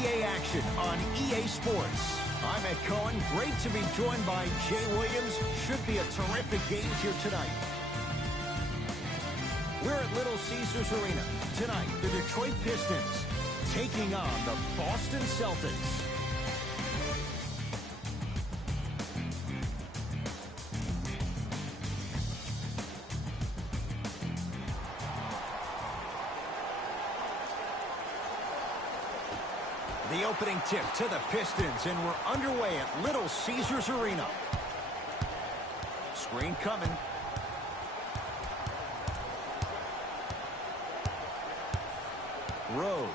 NBA action on EA Sports. I'm Ed Cohen. Great to be joined by Jay Williams. Should be a terrific game here tonight. We're at Little Caesars Arena. Tonight, the Detroit Pistons taking on the Boston Celtics. The opening tip to the Pistons, and we're underway at Little Caesars Arena. Screen coming. Rose.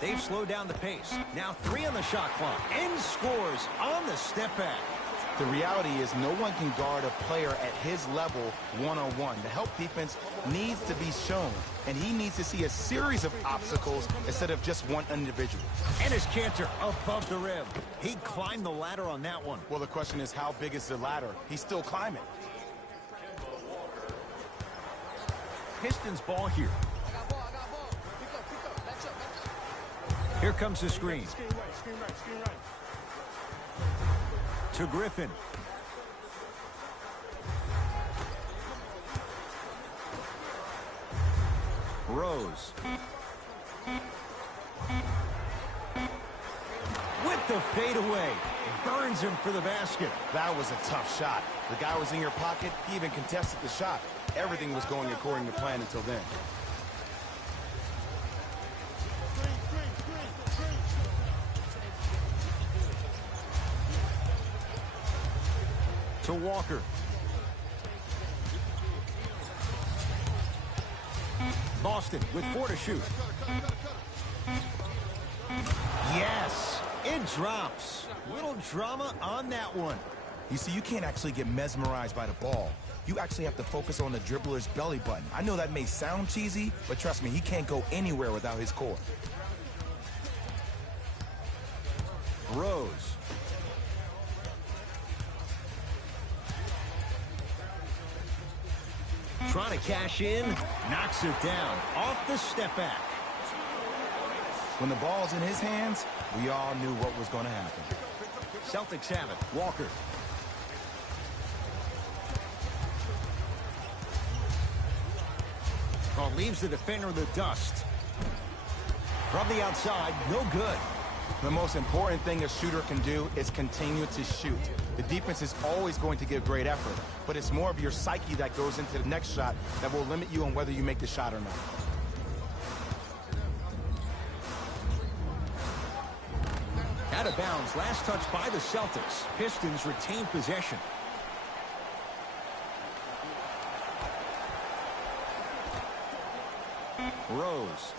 They've slowed down the pace. Now 3 on the shot clock. And scores on the step back. The reality is no one can guard a player at his level one-on-one. The help defense needs to be shown, and he needs to see a series of obstacles instead of just one individual. And his Cantor above the rim. He climbed the ladder on that one. Well, the question is, how big is the ladder? He's still climbing. Pistons ball here. Here comes the screen. To Griffin. Rose. With the fadeaway. Burns him for the basket. That was a tough shot. The guy was in your pocket. He even contested the shot. Everything was going according to plan until then. To Walker. Boston with 4 to shoot. Yes, it drops. Little drama on that one. You see, you can't actually get mesmerized by the ball. You actually have to focus on the dribbler's belly button. I know that may sound cheesy, but trust me, he can't go anywhere without his core. Rose. Trying to cash in, knocks it down, off the step back. When the ball's in his hands, we all knew what was going to happen. Celtics have it. Walker. Oh, leaves the defender in the dust. From the outside, no good. The most important thing a shooter can do is continue to shoot. The defense is always going to give great effort, but it's more of your psyche that goes into the next shot that will limit you on whether you make the shot or not. Out of bounds, last touch by the Celtics. Pistons retain possession. Rose.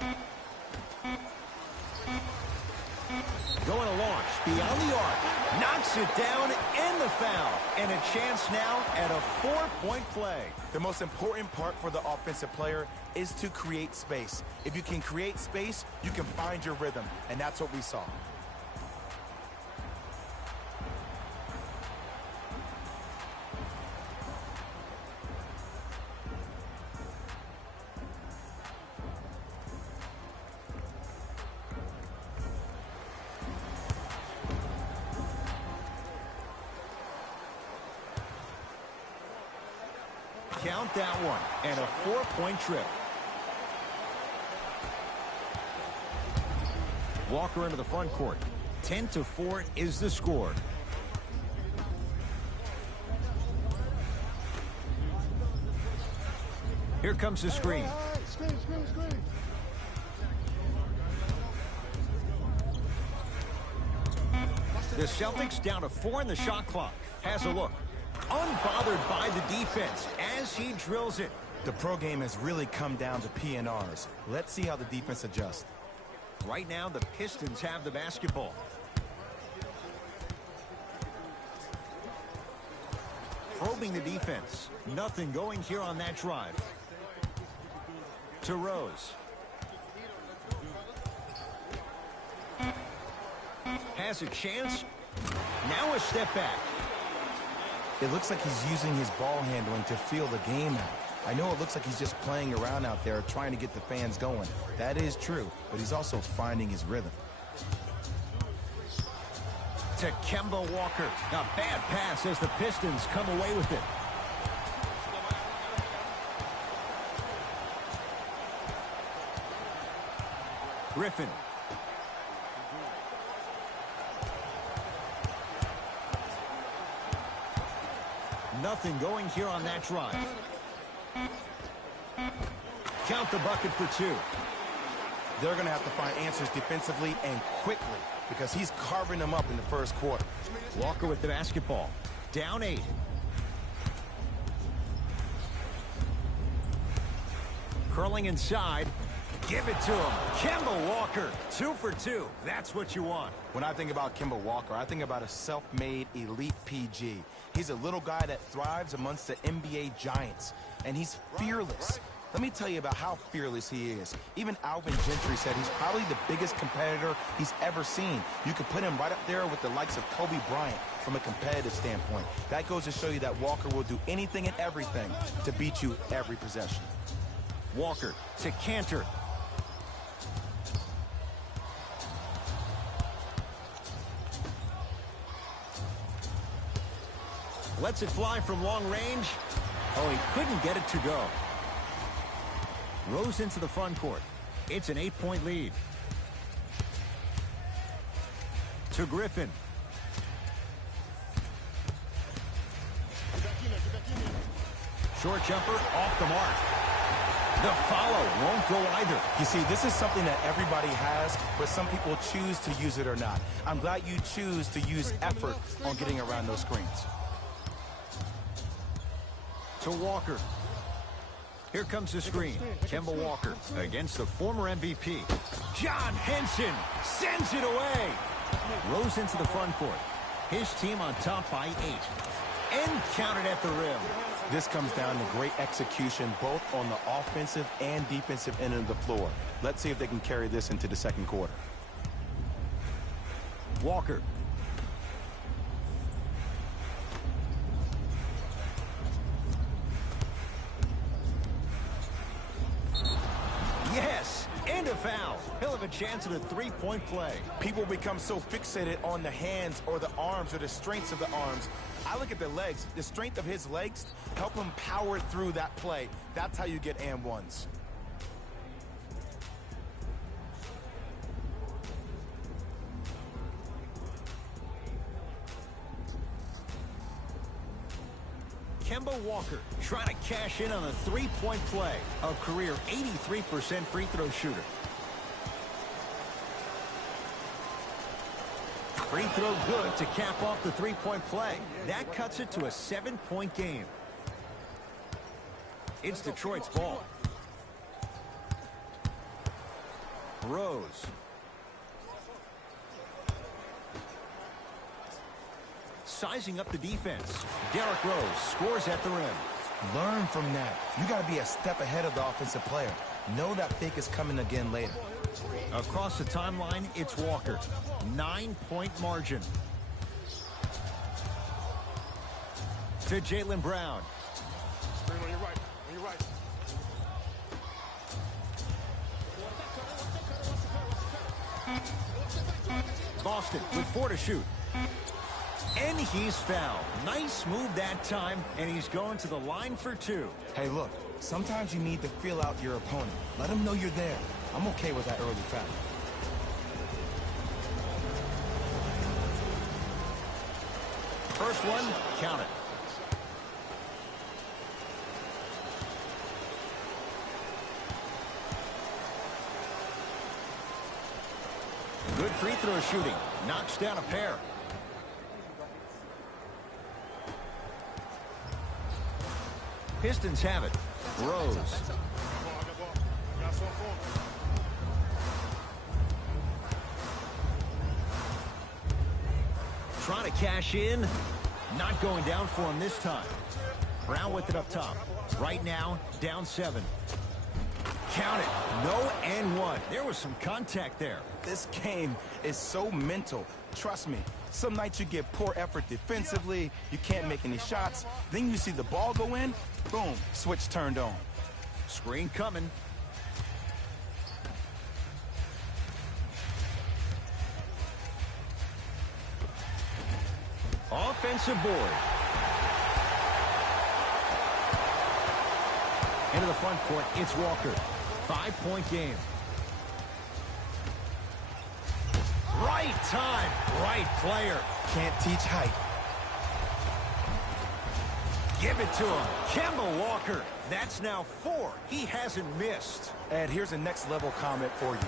Going to launch beyond the arc. Knocks it down in the foul. And a chance now at a 4-point play. The most important part for the offensive player is to create space. If you can create space, you can find your rhythm. And that's what we saw. Count that one, and a 4-point trip. Walker into the front court. 10-4 is the score. Here comes the screen. Screen. The Celtics down to 4 in the shot clock. Has a look. Unbothered by the defense as he drills it. The pro game has really come down to P&Rs. Let's see how the defense adjusts. Right now, the Pistons have the basketball. Probing the defense. Nothing going here on that drive. To Rose. Has a chance. Now a step back. It looks like he's using his ball handling to feel the game out. I know it looks like he's just playing around out there trying to get the fans going. That is true, but he's also finding his rhythm. To Kemba Walker. A bad pass as the Pistons come away with it. Griffin. Nothing going here on that drive. Count the bucket for 2. They're going to have to find answers defensively and quickly because he's carving them up in the first quarter. Walker with the basketball. Down 8. Curling inside. Give it to him. Kemba Walker, 2 for 2. That's what you want. When I think about Kemba Walker, I think about a self-made elite PG. He's a little guy that thrives amongst the NBA giants, and he's fearless. Let me tell you about how fearless he is. Even Alvin Gentry said he's probably the biggest competitor he's ever seen. You could put him right up there with the likes of Kobe Bryant from a competitive standpoint. That goes to show you that Walker will do anything and everything to beat you every possession. Walker to Cantor. Lets it fly from long range. Oh, he couldn't get it to go. Rose into the front court. It's an 8-point lead. To Griffin. Short jumper off the mark. The follow won't go either. You see, this is something that everybody has, but some people choose to use it or not. I'm glad you choose to use effort on getting around those screens. To Walker. Here comes the screen. Kemba Walker against the former MVP. John Henson sends it away. Rose into the front court. His team on top by 8. And counted at the rim. This comes down to great execution both on the offensive and defensive end of the floor. Let's see if they can carry this into the second quarter. Walker. Yes, and a foul. He'll have a chance at a 3-point play. People become so fixated on the hands or the arms or the strengths of the arms. I look at the legs. The strength of his legs help him power through that play. That's how you get and ones. Kemba Walker trying to cash in on a 3-point play. A career 83% free throw shooter. Free throw good to cap off the 3-point play. That cuts it to a 7-point game. It's Detroit's ball. Rose. Sizing up the defense. Derrick Rose scores at the rim. Learn from that. You got to be a step ahead of the offensive player. Know that fake is coming again later. Across the timeline, it's Walker. 9-point margin. To Jaylen Brown. On your right. On your right. Boston with 4 to shoot. And he's fouled. Nice move that time, and he's going to the line for 2. Hey, look, sometimes you need to feel out your opponent. Let them know you're there. I'm okay with that early foul. First one, count it. Good free throw shooting. Knocks down a pair. Pistons have it. Rose. Trying to cash in. Not going down for him this time. Brown with it up top. Right now, down 7. Count it. No and 1. There was some contact there. This game is so mental. Trust me, Some nights you get poor effort defensively, you can't make any shots. Then you see the ball go in, boom, switch turned on. Screen coming. Offensive board. Into the front court, it's Walker. 5-point game. Right time, right player. Can't teach height. Give it to him. Kemba Walker. That's now 4. He hasn't missed. Ed, here's a next level comment for you.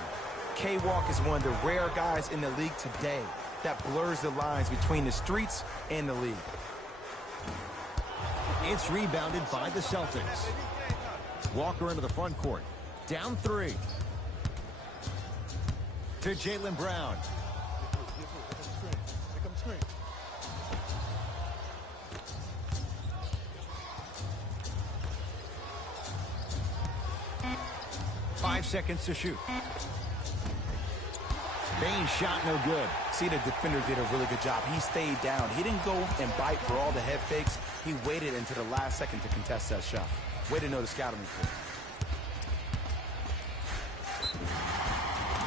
K-Walk is one of the rare guys in the league today that blurs the lines between the streets and the league. It's rebounded by the Celtics. Walker into the front court. Down 3. To Jaylen Brown. Here comes screen. 5 seconds to shoot. Bane's shot no good. See, the defender did a really good job. He stayed down. He didn't go and bite for all the head fakes. He waited until the last second to contest that shot. Way to know the scouting report.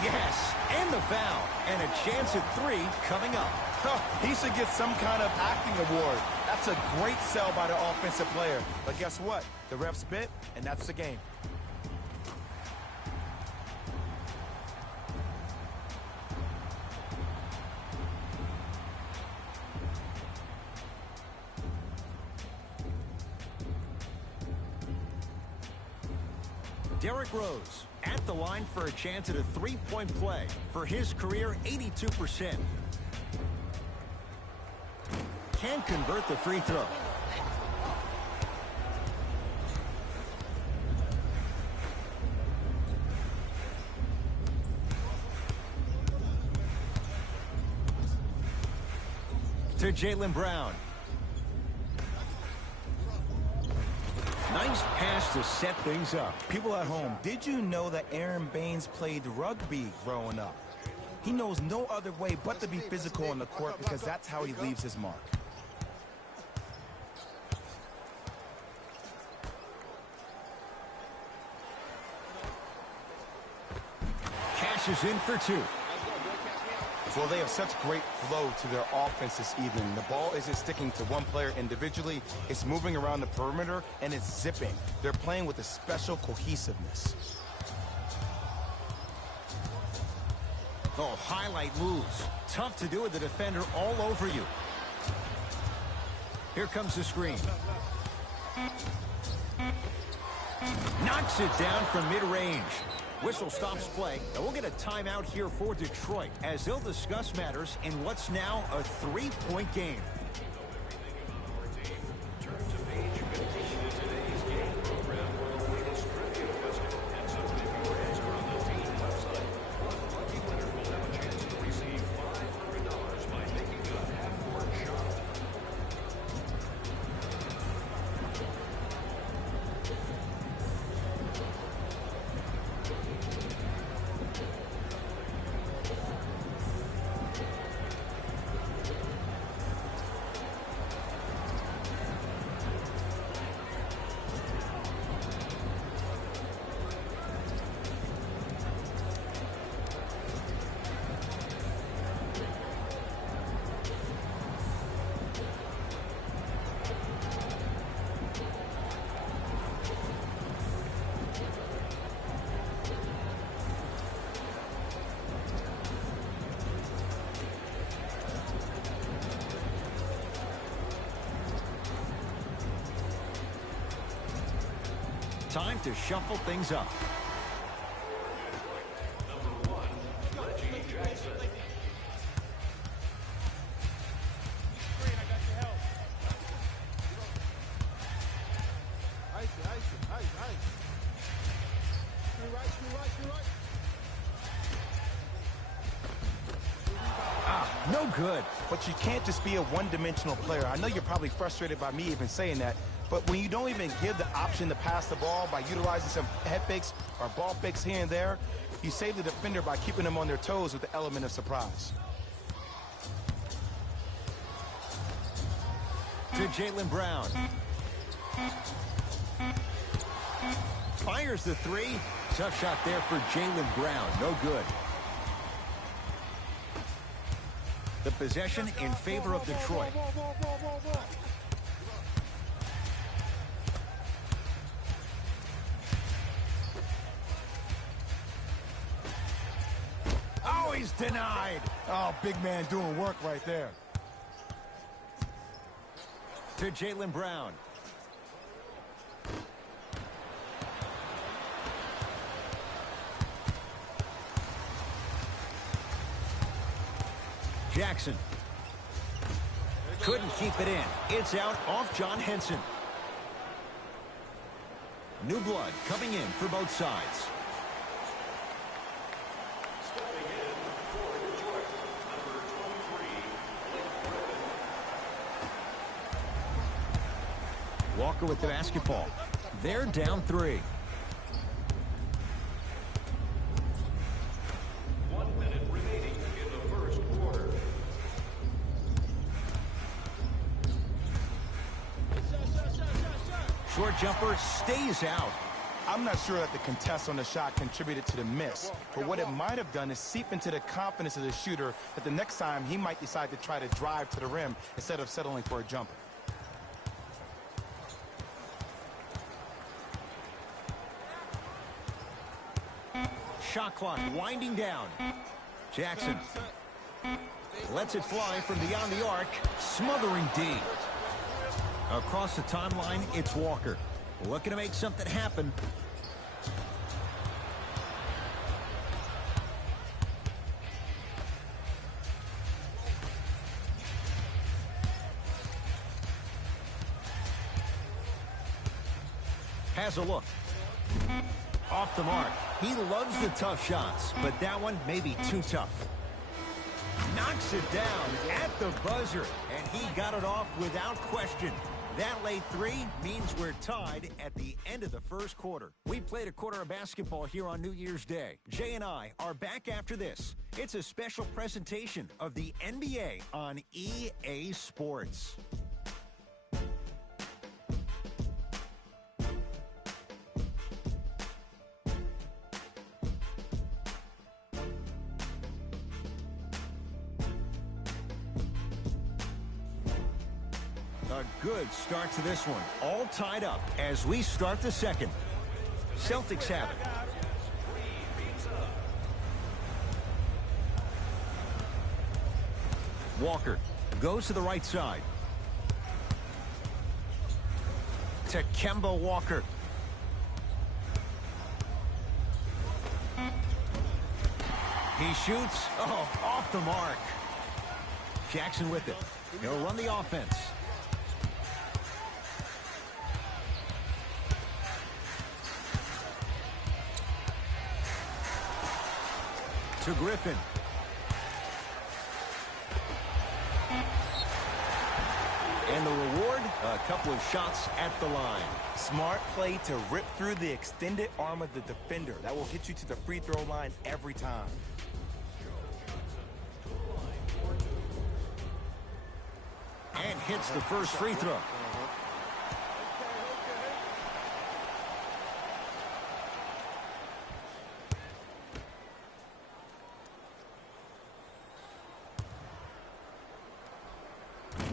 Yes, and the foul. And a chance at 3 coming up. He should get some kind of acting award. That's a great sell by the offensive player. But guess what? The refs bit, and that's the game. Derrick Rose at the line for a chance at a 3-point play. For his career, 82%. Can convert the free throw. To Jaylen Brown. Nice pass to set things up. People at home, did you know that Aaron Baines played rugby growing up? He knows no other way but to be physical on the court because that's how he leaves his mark. Cashes in for 2. Well, they have such great flow to their offense this evening. The ball isn't sticking to one player individually. It's moving around the perimeter, and it's zipping. They're playing with a special cohesiveness. Oh, highlight moves. Tough to do with the defender all over you. Here comes the screen. Knocks it down from mid-range. Whistle stops play, and we'll get a timeout here for Detroit as they'll discuss matters in what's now a 3-point game. Time to shuffle things up. No good. But you can't just be a one-dimensional player. I know you're probably frustrated by me even saying that, but when you don't even give the option to pass the ball by utilizing some head fakes or ball fakes here and there, you save the defender by keeping them on their toes with the element of surprise. to Jaylen Brown. Fires the three. Tough shot there for Jaylen Brown. No good. The possession in favor of Detroit. Oh, he's denied. Oh, big man doing work right there. To Jaylen Brown. Jackson. Couldn't keep it in. It's out off John Henson. New blood coming in for both sides. Walker with the basketball. They're down 3. 1 minute remaining in the first quarter. Short jumper stays out. I'm not sure that the contest on the shot contributed to the miss, but what it might have done is seep into the confidence of the shooter that the next time he might decide to try to drive to the rim instead of settling for a jumper. Shot clock winding down. Jackson lets it fly from beyond the arc. Smothering D. Across the timeline, it's Walker. Looking to make something happen. Has a look. Off the mark. He loves the tough shots, but that one may be too tough. Knocks it down at the buzzer, and he got it off without question. That late 3 means we're tied at the end of the first quarter. We played a quarter of basketball here on New Year's Day. Jay and I are back after this. It's a special presentation of the NBA on EA Sports. A good start to this one. All tied up as we start the second. Celtics have it. Walker goes to the right side. To Kemba Walker. He shoots. Oh, off the mark. Jackson with it. He'll run the offense. To Griffin. And the reward, a couple of shots at the line. Smart play to rip through the extended arm of the defender. That will get you to the free throw line every time. And hits the first free throw.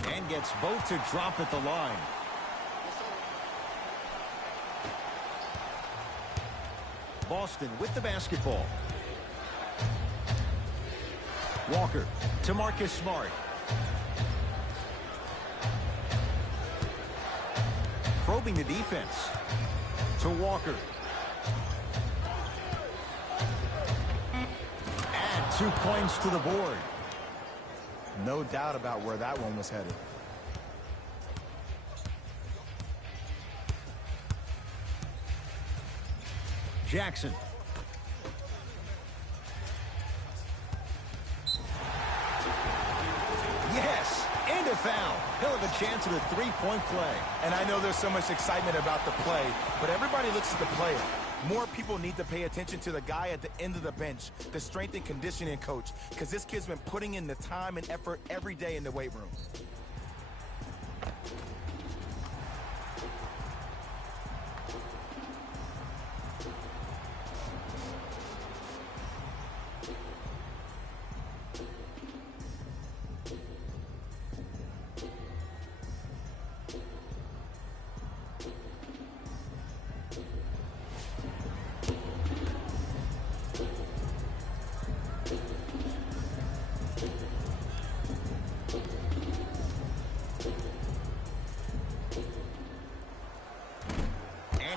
And gets both to drop at the line. Boston with the basketball. Walker to Marcus Smart. Probing the defense. To Walker. Add 2 points to the board. No doubt about where that one was headed. Jackson. Yes, and a foul. He'll have a chance at a 3-point play. And I know there's so much excitement about the play, but everybody looks at the player. More people need to pay attention to the guy at the end of the bench, the strength and conditioning coach, because this kid's been putting in the time and effort every day in the weight room.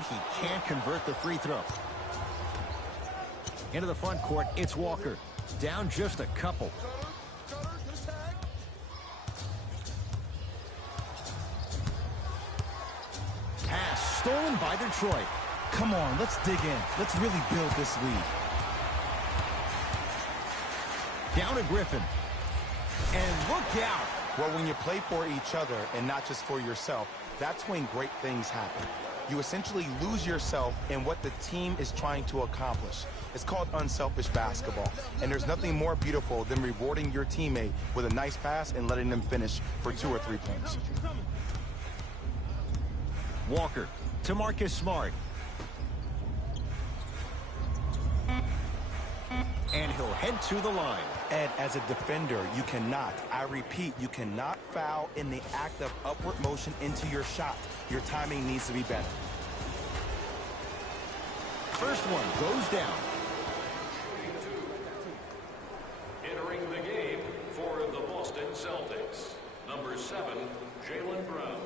He can't convert the free throw. Into the front court, it's Walker. Down just a couple. Pass stolen by Detroit. Come on, let's dig in. Let's really build this lead. Down to Griffin. And look out. Well, when you play for each other and not just for yourself, that's when great things happen. You essentially lose yourself in what the team is trying to accomplish. It's called unselfish basketball. And there's nothing more beautiful than rewarding your teammate with a nice pass and letting them finish for 2 or 3 points. Walker to Marcus Smart. And he'll head to the line. Ed, as a defender, you cannot, I repeat, you cannot foul in the act of upward motion into your shot. Your timing needs to be better. First one goes down. Entering the game for the Boston Celtics, number 7, Jaylen Brown.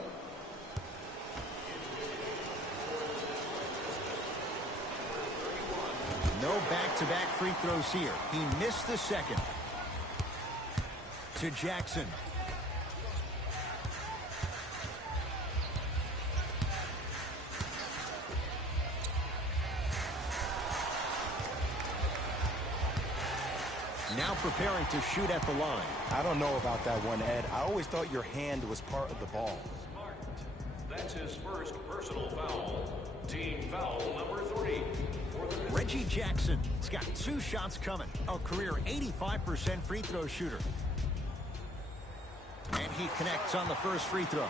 No back-to-back free throws here. He missed the second. To Jackson. Now preparing to shoot at the line. I don't know about that one, Ed. I always thought your hand was part of the ball. Smart. That's his first personal foul. Team foul number 3. Reggie Jackson has got 2 shots coming. A career 85% free throw shooter. And he connects on the first free throw.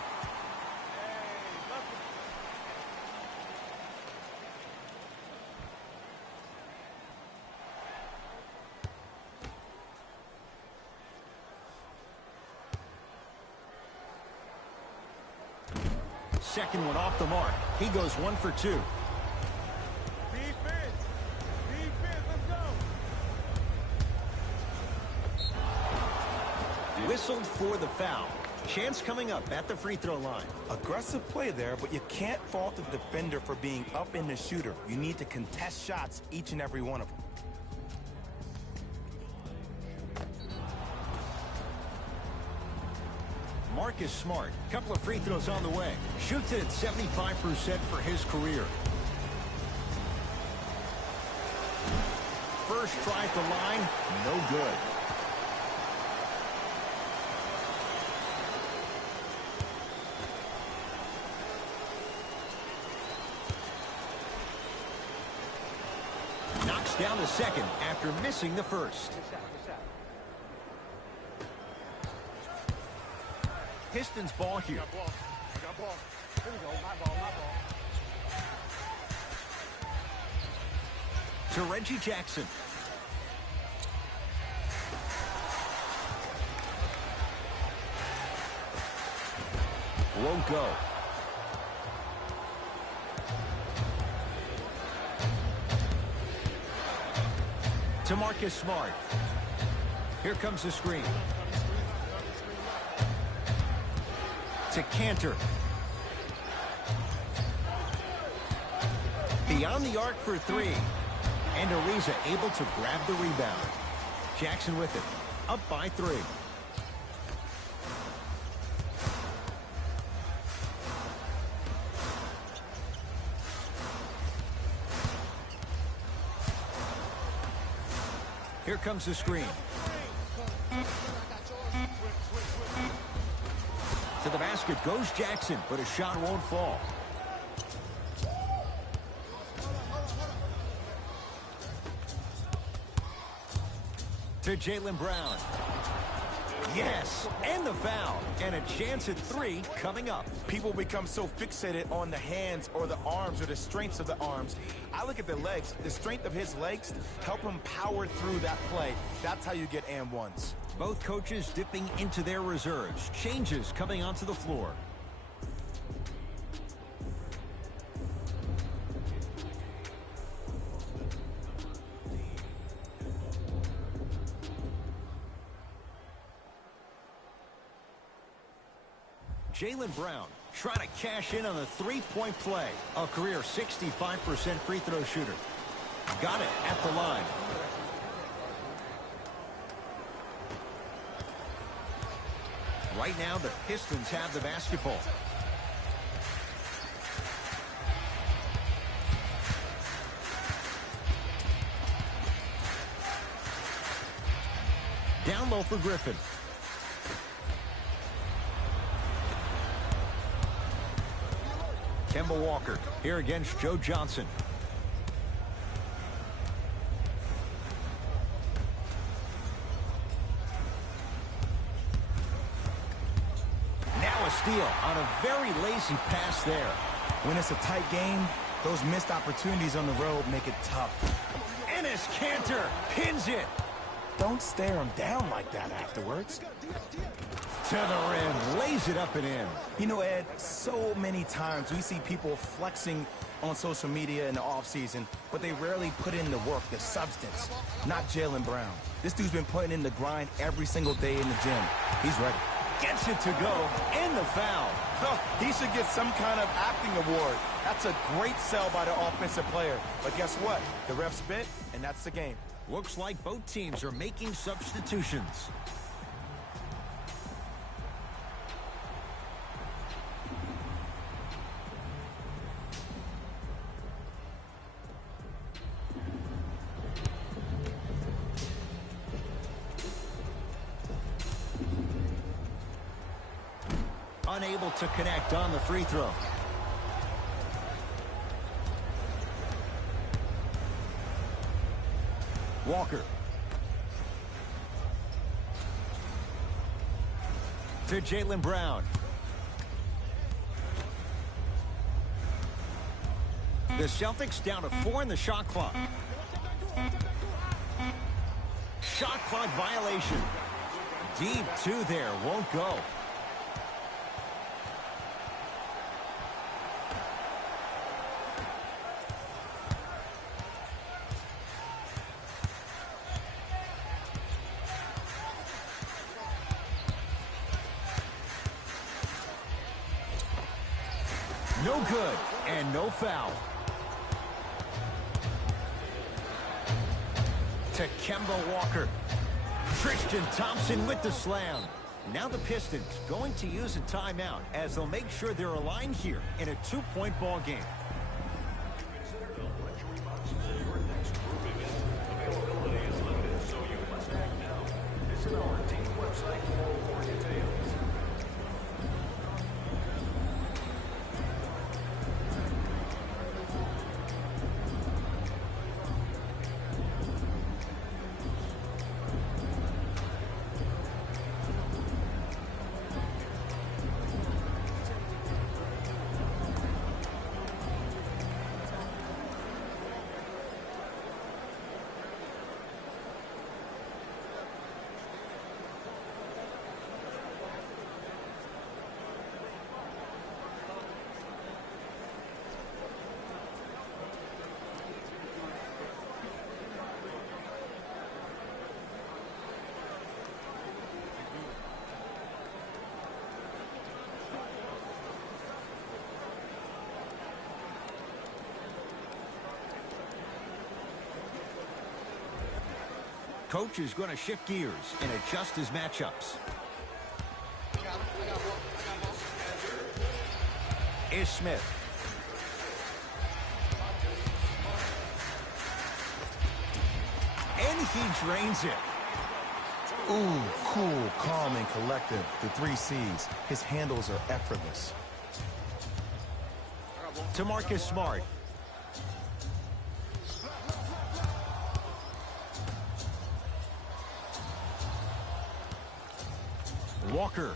Second one off the mark. He goes 1 for 2. Whistled for the foul. Chance coming up at the free throw line. Aggressive play there, but you can't fault the defender for being up in the shooter. You need to contest shots, each and every one of them. Marcus Smart, couple of free throws on the way. Shoots it at 75% for his career. First try at the line, no good. Knocks down the second after missing the first. Pistons ball here. I got ball. Here we go. My ball. To Reggie Jackson. Won't go. To Marcus Smart. Here comes the screen. To Cantor. Beyond the arc for 3. And Ariza able to grab the rebound. Jackson with it. Up by 3. Here comes the screen. To the basket goes Jackson, but a shot won't fall. To Jaylen Brown. Yes, and the foul. And a chance at 3 coming up. People become so fixated on the hands or the arms or the strengths of the arms. I look at the legs. The strength of his legs help him power through that play. That's how you get and ones. Both coaches dipping into their reserves. Changes coming onto the floor. Jaylen Brown trying to cash in on the three-point play. A career 65% free throw shooter. Got it at the line. Right now, the Pistons have the basketball. Down low for Griffin. Kemba Walker here against Joe Johnson. Now a steal on a very lazy pass there. When it's a tight game, those missed opportunities on the road make it tough. Enes Kanter pins it. Don't stare him down like that afterwards. To the rim, lays it up and in. You know, Ed, so many times we see people flexing on social media in the offseason, but they rarely put in the work, the substance. Not Jaylen Brown. This dude's been putting in the grind every single day in the gym. He's ready. Gets it to go, and the foul. He should get some kind of acting award. That's a great sell by the offensive player. But guess what? The ref spit, and that's the game. Looks like both teams are making substitutions. Unable to connect on the free throw. Walker. To Jaylen Brown. The Celtics down to 4 in the shot clock. Shot clock violation. Deep 2 there, won't go. No good, and no foul. To Kemba Walker. Tristan Thompson with the slam. Now the Pistons going to use a timeout as they'll make sure they're aligned here in a 2-point ball game. Consider a luxury box for your next group event. Availability is limited, so you must act now. Visit our team website for more details. Coach is going to shift gears and adjust his matchups. Is Smith. And he drains it. Ooh, cool, calm, and collective. The 3 C's. His handles are effortless. To Marcus Smart. Walker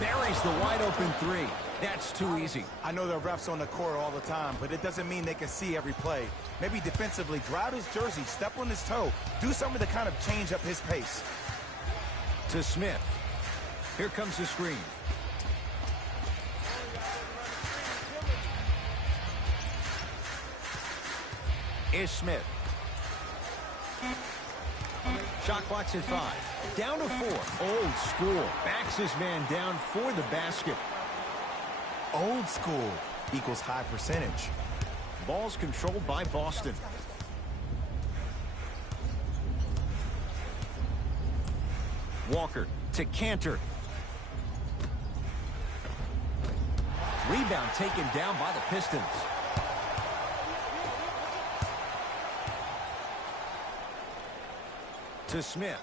buries the wide-open three. That's too easy. I know there are refs on the court all the time, but it doesn't mean they can see every play. Maybe defensively, grab his jersey, step on his toe, do something to kind of change up his pace. To Smith. Here comes the screen. Is Smith. Shot clock's at 5. Down to 4. Old school. Backs his man down for the basket. Old school equals high percentage. Ball's controlled by Boston. Walker to Cantor. Rebound taken down by the Pistons. To Smith.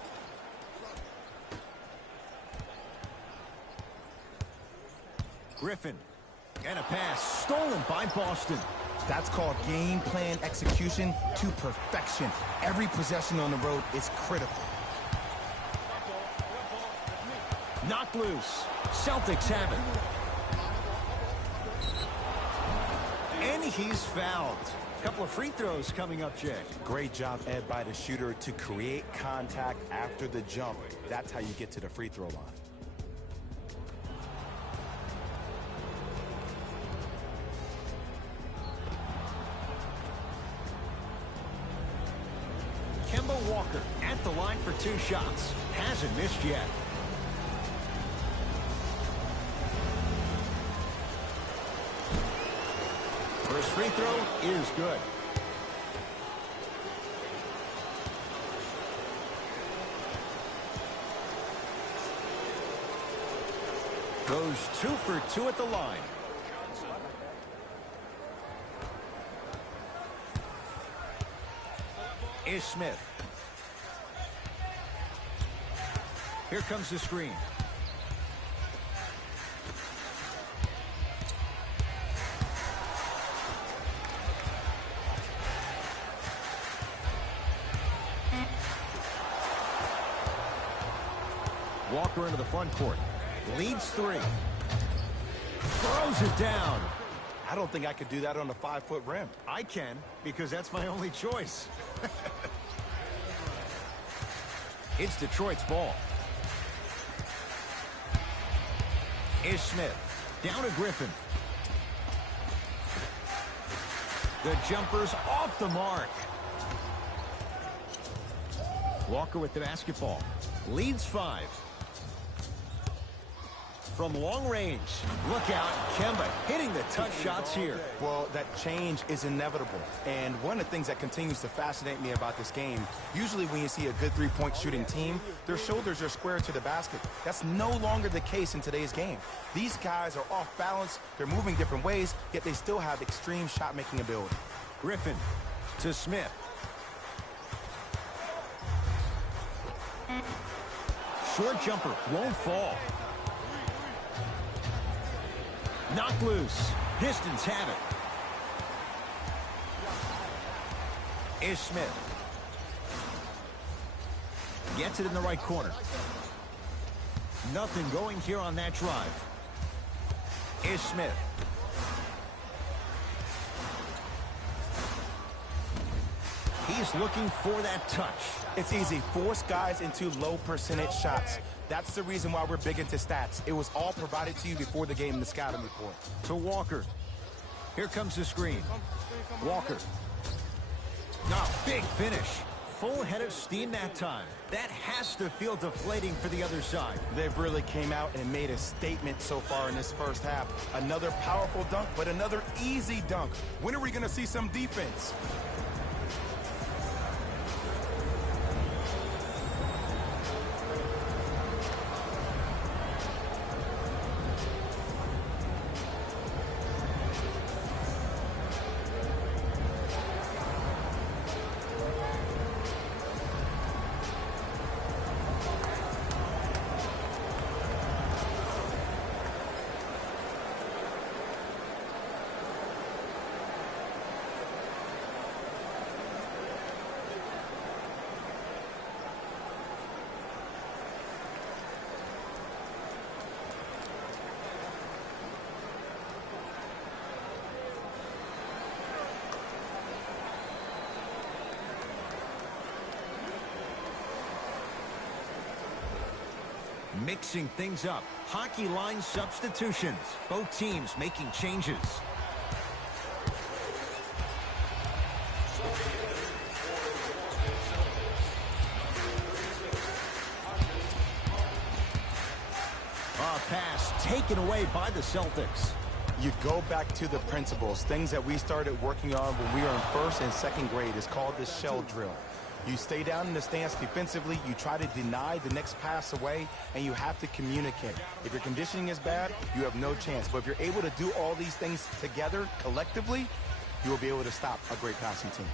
Griffin. And a pass stolen by Boston. That's called game plan execution to perfection. Every possession on the road is critical. Knocked loose. Celtics have it. And he's fouled. A couple of free throws coming up, Jay. Great job, Ed, by the shooter to create contact after the jump. That's how you get to the free throw line. Kemba Walker at the line for 2 shots. Hasn't missed yet. First free throw is good. Goes 2 for 2 at the line. Is Smith. Here comes the screen. Walker into the front court. Leads 3. Throws it down. I don't think I could do that on a 5-foot rim. I can, because that's my only choice. It's Detroit's ball. Is Smith. Down to Griffin. The jumper's off the mark. Walker with the basketball. Leads 5. From long range. Look out, Kemba hitting the touch shots here. Well, that change is inevitable. And one of the things that continues to fascinate me about this game, usually when you see a good three-point shooting team, their shoulders are square to the basket. That's no longer the case in today's game. These guys are off balance, they're moving different ways, yet they still have extreme shot-making ability. Griffin to Smith. Short jumper won't fall. Knocked loose. Pistons have it. Is Smith. Gets it in the right corner. Nothing going here on that drive. Is Smith. He's looking for that touch. It's easy. Force guys into low percentage shots. That's the reason why we're big into stats. It was all provided to you before the game in the scouting report. To Walker. Here comes the screen. Walker. No, big finish. Full head of steam that time. That has to feel deflating for the other side. They've really came out and made a statement so far in this first half. Another powerful dunk, but another easy dunk. When are we going to see some defense? Mixing things up. Hockey line substitutions. Both teams making changes. Pass taken away by the Celtics. You go back to the principles, things that we started working on when we were in first and second grade. Is called the shell drill. You stay down in the stance defensively, you try to deny the next pass away, and you have to communicate. If your conditioning is bad, you have no chance. But if you're able to do all these things together, collectively, you will be able to stop a great passing team.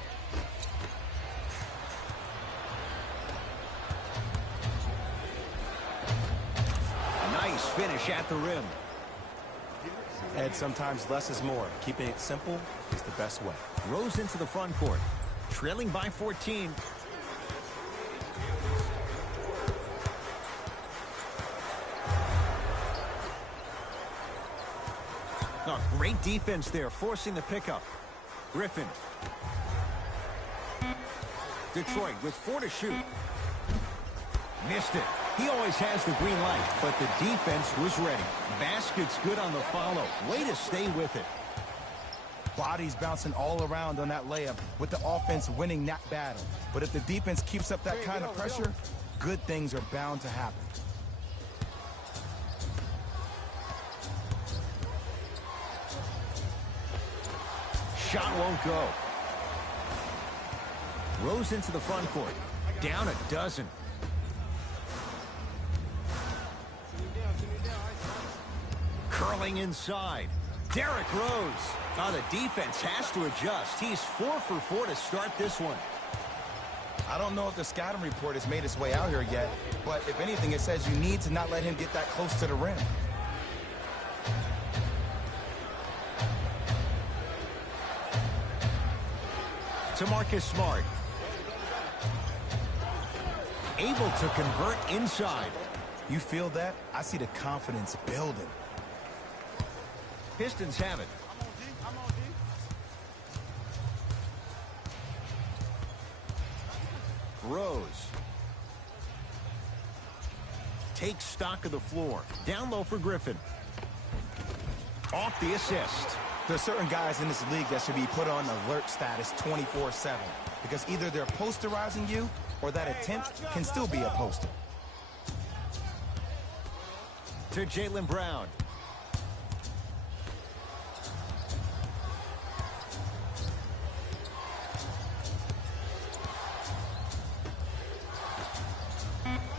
Nice finish at the rim. And sometimes less is more. Keeping it simple is the best way. Rose into the front court. Trailing by 14. Oh, great defense there, forcing the pickup. Griffin. Detroit with 4 to shoot. Missed it. He always has the green light, but the defense was ready. Basket's good on the follow. Way to stay with it. Bodies bouncing all around on that layup with the offense winning that battle. But if the defense keeps up that kind of pressure, good things are bound to happen. Shot won't go. Rose into the front court. Down a dozen. Curling inside. Derrick Rose. Now the defense has to adjust. He's 4 for 4 to start this one. I don't know if the scouting report has made its way out here yet, but if anything, it says you need to not let him get that close to the rim. To Marcus Smart. Able to convert inside. You feel that? I see the confidence building. Pistons have it. Rose. Takes stock of the floor. Down low for Griffin. Off the assist. There's certain guys in this league that should be put on alert status 24/7 because either they're posterizing you or that attempt can still be a poster. To Jaylen Brown.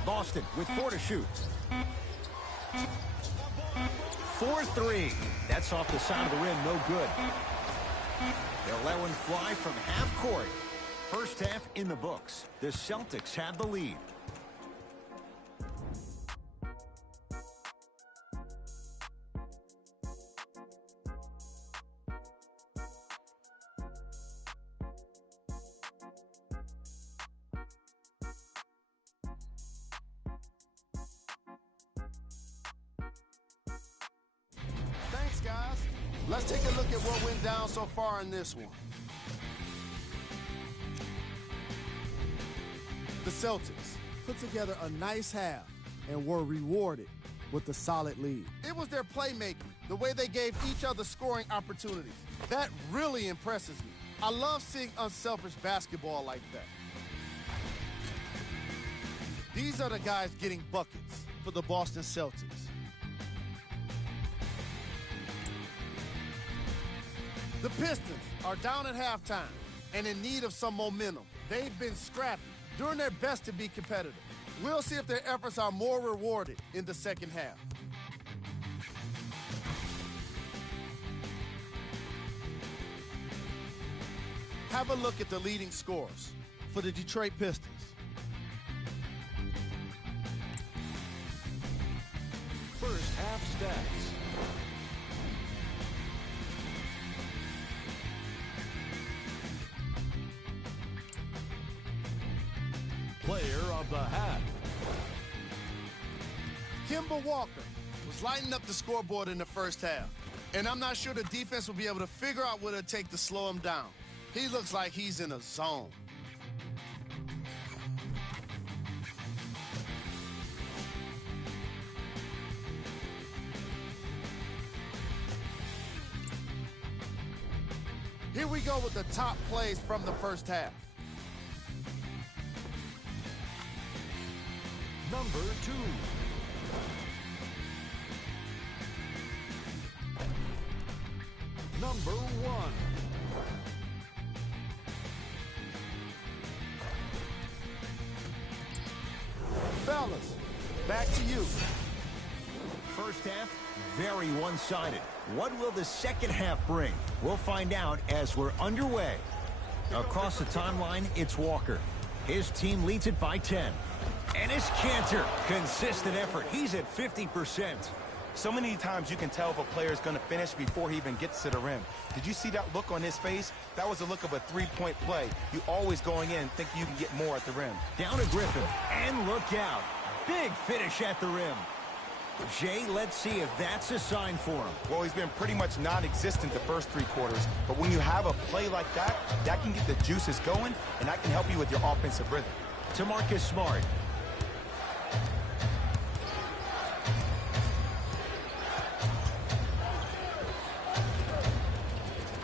Boston with 4 to shoot. 4-3. That's off the side of the rim, no good. They'll let one fly from half court. First half in the books. The Celtics have the lead. Thanks, guys. Let's take a look at what went down so far in this one. The Celtics put together a nice half and were rewarded with a solid lead. It was their playmaking, the way they gave each other scoring opportunities. That really impresses me. I love seeing unselfish basketball like that. These are the guys getting buckets for the Boston Celtics. The Pistons are down at halftime and in need of some momentum. They've been scrappy, doing their best to be competitive. We'll see if their efforts are more rewarded in the second half. Have a look at the leading scorers for the Detroit Pistons. First half stats. Player of the half. Kemba Walker was lighting up the scoreboard in the first half, and I'm not sure the defense will be able to figure out what it'll take to slow him down. He looks like he's in a zone. Here we go with the top plays from the first half. Number 2. Number 1. Fellas, back to you. First half, very one-sided. What will the second half bring? We'll find out as we're underway. Across the timeline, it's Walker. His team leads it by 10. And it's Cantor. Consistent effort. He's at 50%. So many times you can tell if a player is going to finish before he even gets to the rim. Did you see that look on his face? That was the look of a three-point play. You always going in think you can get more at the rim. Down to Griffin. And look out. Big finish at the rim. Jay, let's see if that's a sign for him. Well, he's been pretty much non-existent the first 3 quarters. But when you have a play like that, that can get the juices going, and that can help you with your offensive rhythm. To Marcus Smart.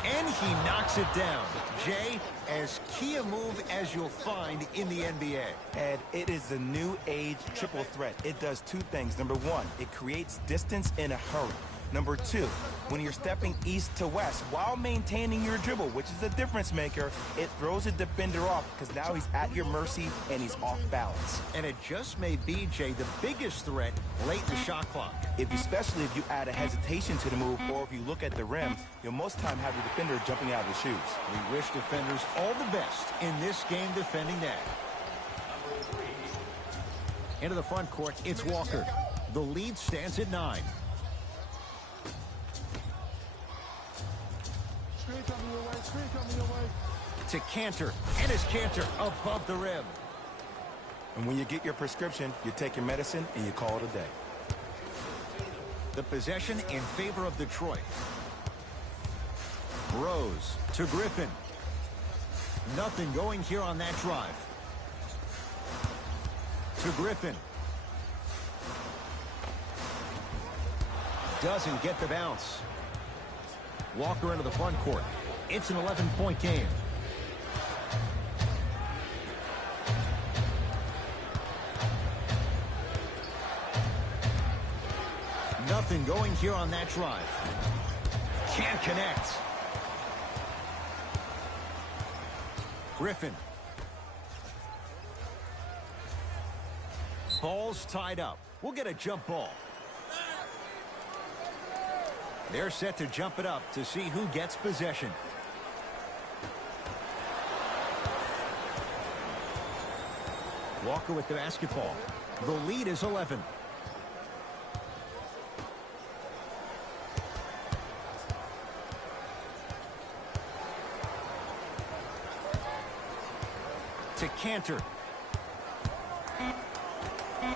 And he knocks it down. Jay, as key a move as you'll find in the NBA. And it is the new age triple threat. It does 2 things. Number 1, it creates distance in a hurry. Number 2, when you're stepping east to west while maintaining your dribble, which is a difference maker, it throws a defender off because now he's at your mercy and he's off balance. And it just may be, Jay, the biggest threat late in the shot clock. Especially if you add a hesitation to the move or if you look at the rim, you'll most time have your defender jumping out of the shoes. We wish defenders all the best in this game defending that. Into the front court, it's Walker. The lead stands at 9. To Cantor, and it's Cantor above the rim. And when you get your prescription, you take your medicine and you call it a day. The possession in favor of Detroit. Rose to Griffin. Nothing going here on that drive. To Griffin. Doesn't get the bounce. Walker into the front court. It's an 11-point game. Nothing going here on that drive. Can't connect. Griffin. Ball's tied up. We'll get a jump ball. They're set to jump it up to see who gets possession. Walker with the basketball. The lead is 11. To Cantor.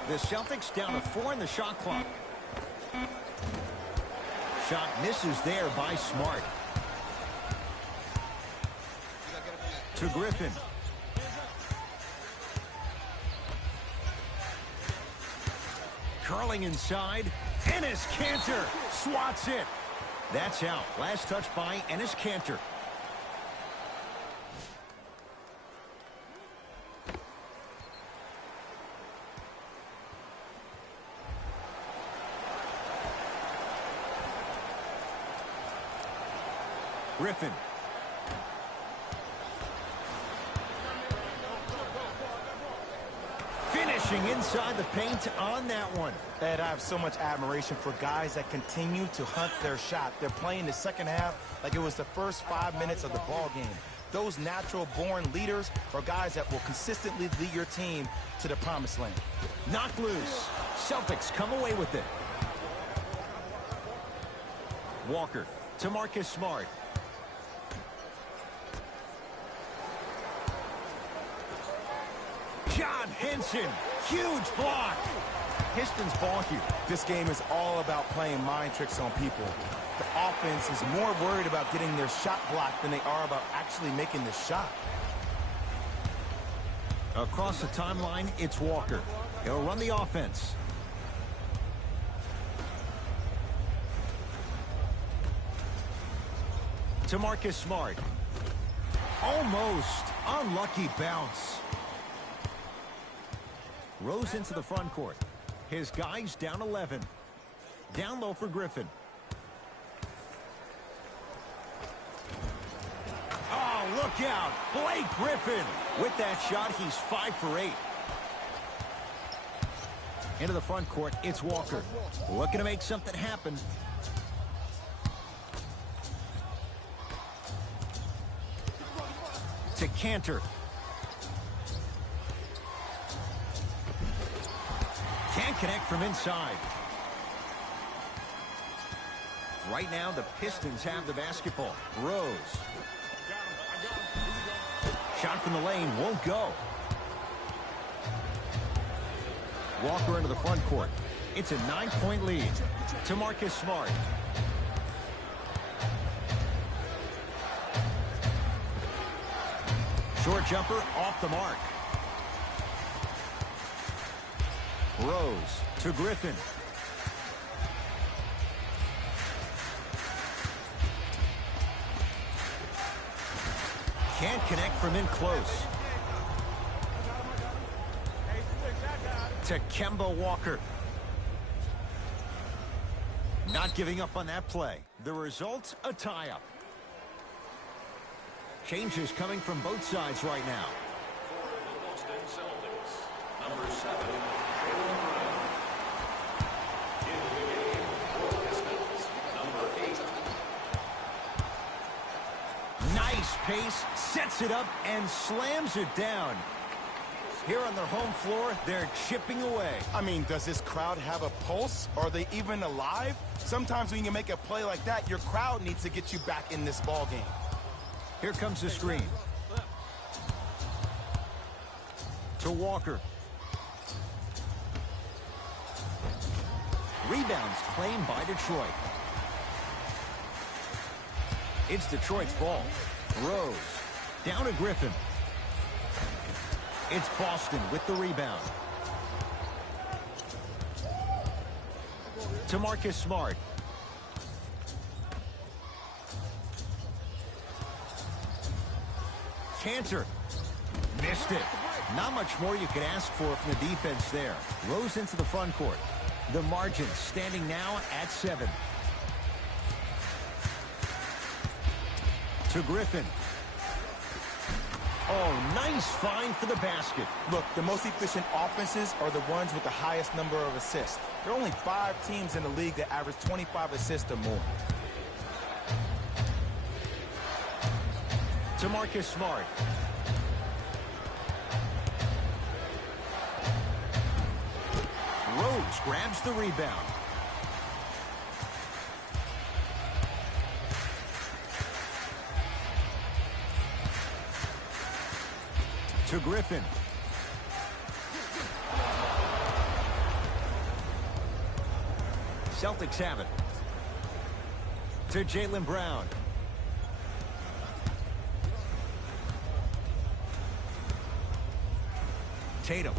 The Celtics down to 4 in the shot clock. Shot misses there by Smart. To Griffin. Curling inside. Enes Kanter swats it. That's out. Last touch by Enes Kanter. Griffin. Finishing inside the paint on that one. Ed, I have so much admiration for guys that continue to hunt their shot. They're playing the second half like it was the first 5 minutes of the ball game. Those natural-born leaders are guys that will consistently lead your team to the promised land. Knocked loose. Celtics come away with it. Walker to Marcus Smart. John Henson, huge block. Pistons ball here. This game is all about playing mind tricks on people. The offense is more worried about getting their shot blocked than they are about actually making the shot. Across the timeline, it's Walker. He'll run the offense. To Marcus Smart. Almost. Unlucky bounce. Rose into the front court. His guys down 11. Down low for Griffin. Oh, look out. Blake Griffin. With that shot, he's 5 for 8. Into the front court, it's Walker. Looking to make something happen. To Cantor. Can't connect from inside. Right now, the Pistons have the basketball. Rose. Shot from the lane won't go. Walker into the front court. It's a 9-point lead. To Marcus Smart. Short jumper off the mark. Rose to Griffin. Can't connect from in close. To Kemba Walker. Not giving up on that play. The result, a tie-up. Changes coming from both sides right now. For the Boston Celtics, number 7, Jaylen Brown. Into the game for the Pistons, number 8. Nice pace, sets it up, and slams it down. Here on their home floor, they're chipping away. I mean, does this crowd have a pulse? Are they even alive? Sometimes when you make a play like that, your crowd needs to get you back in this ball game. Here comes the screen. To Walker. Rebounds claimed by Detroit. It's Detroit's ball. Rose. Down to Griffin. It's Boston with the rebound. To Marcus Smart. Cantor. Missed it. Not much more you could ask for from the defense there. Rose into the front court. The margin standing now at 7. To Griffin. Oh, nice find for the basket. Look, the most efficient offenses are the ones with the highest number of assists. There are only 5 teams in the league that average 25 assists or more. To Marcus Smart. Rose grabs the rebound. To Griffin. Celtics have it. To Jaylen Brown. Tatum.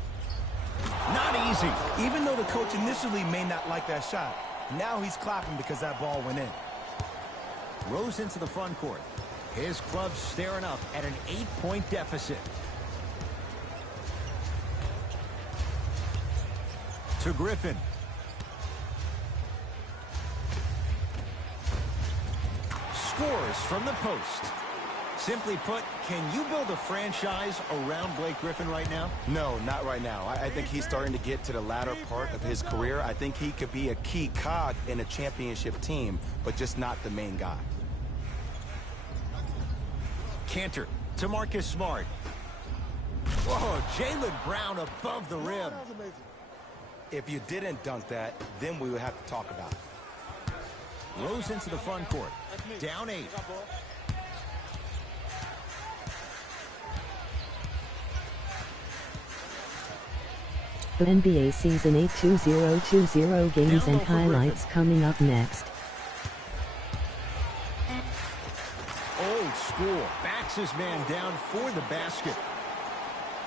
Not easy. Even though the coach initially may not like that shot, now he's clapping because that ball went in. Rose into the front court. His club staring up at an 8-point deficit. To Griffin. Scores from the post. Simply put, can you build a franchise around Blake Griffin right now? No, not right now. I think he's starting to get to the latter part of his career. I think he could be a key cog in a championship team, but just not the main guy. Cantor to Marcus Smart. Whoa, Jaylen Brown above the rim. If you didn't dunk that, then we would have to talk about it. Rose into the front court. Down 8. The NBA Season 8 2020 games and highlights coming up next. Old school. Backs his man down for the basket.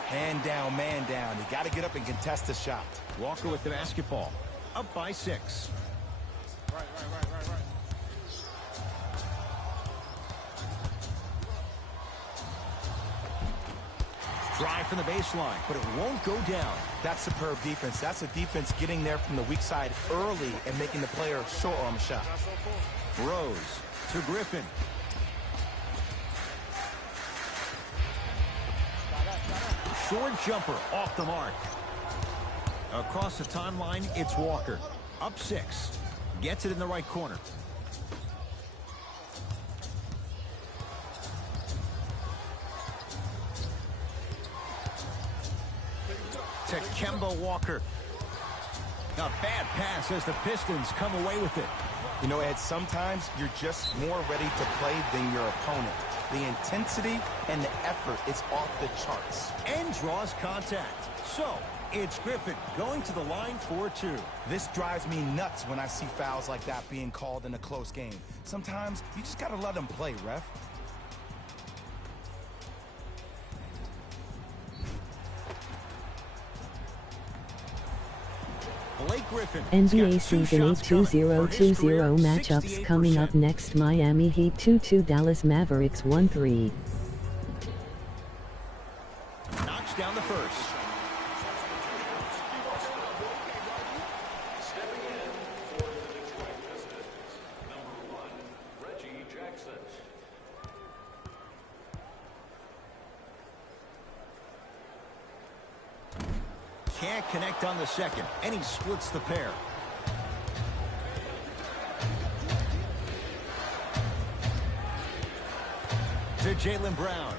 Hand down, man down. You got to get up and contest the shot. Walker with the basketball. Up by 6. Right. from the baseline, but it won't go down. That's superb defense. That's a defense getting there from the weak side early and making the player short arm a shot. Rose to Griffin. Short jumper off the mark. Across the timeline, it's Walker. Up 6. Gets it in the right corner. To Kemba Walker. A bad pass as the Pistons come away with it. You know, Ed, sometimes you're just more ready to play than your opponent. The intensity and the effort is off the charts. And draws contact. So, it's Griffin going to the line for 2. This drives me nuts when I see fouls like that being called in a close game. Sometimes you just gotta let them play, ref. Blake Griffin. NBA Season 8 2020 matchups coming up next. Miami Heat 2-2, Dallas Mavericks 1-3. Knocks down the first. Stepping in for the Detroit Pistons, number 1, Reggie Jackson. Can't connect on the second, and he splits the pair. To Jaylen Brown.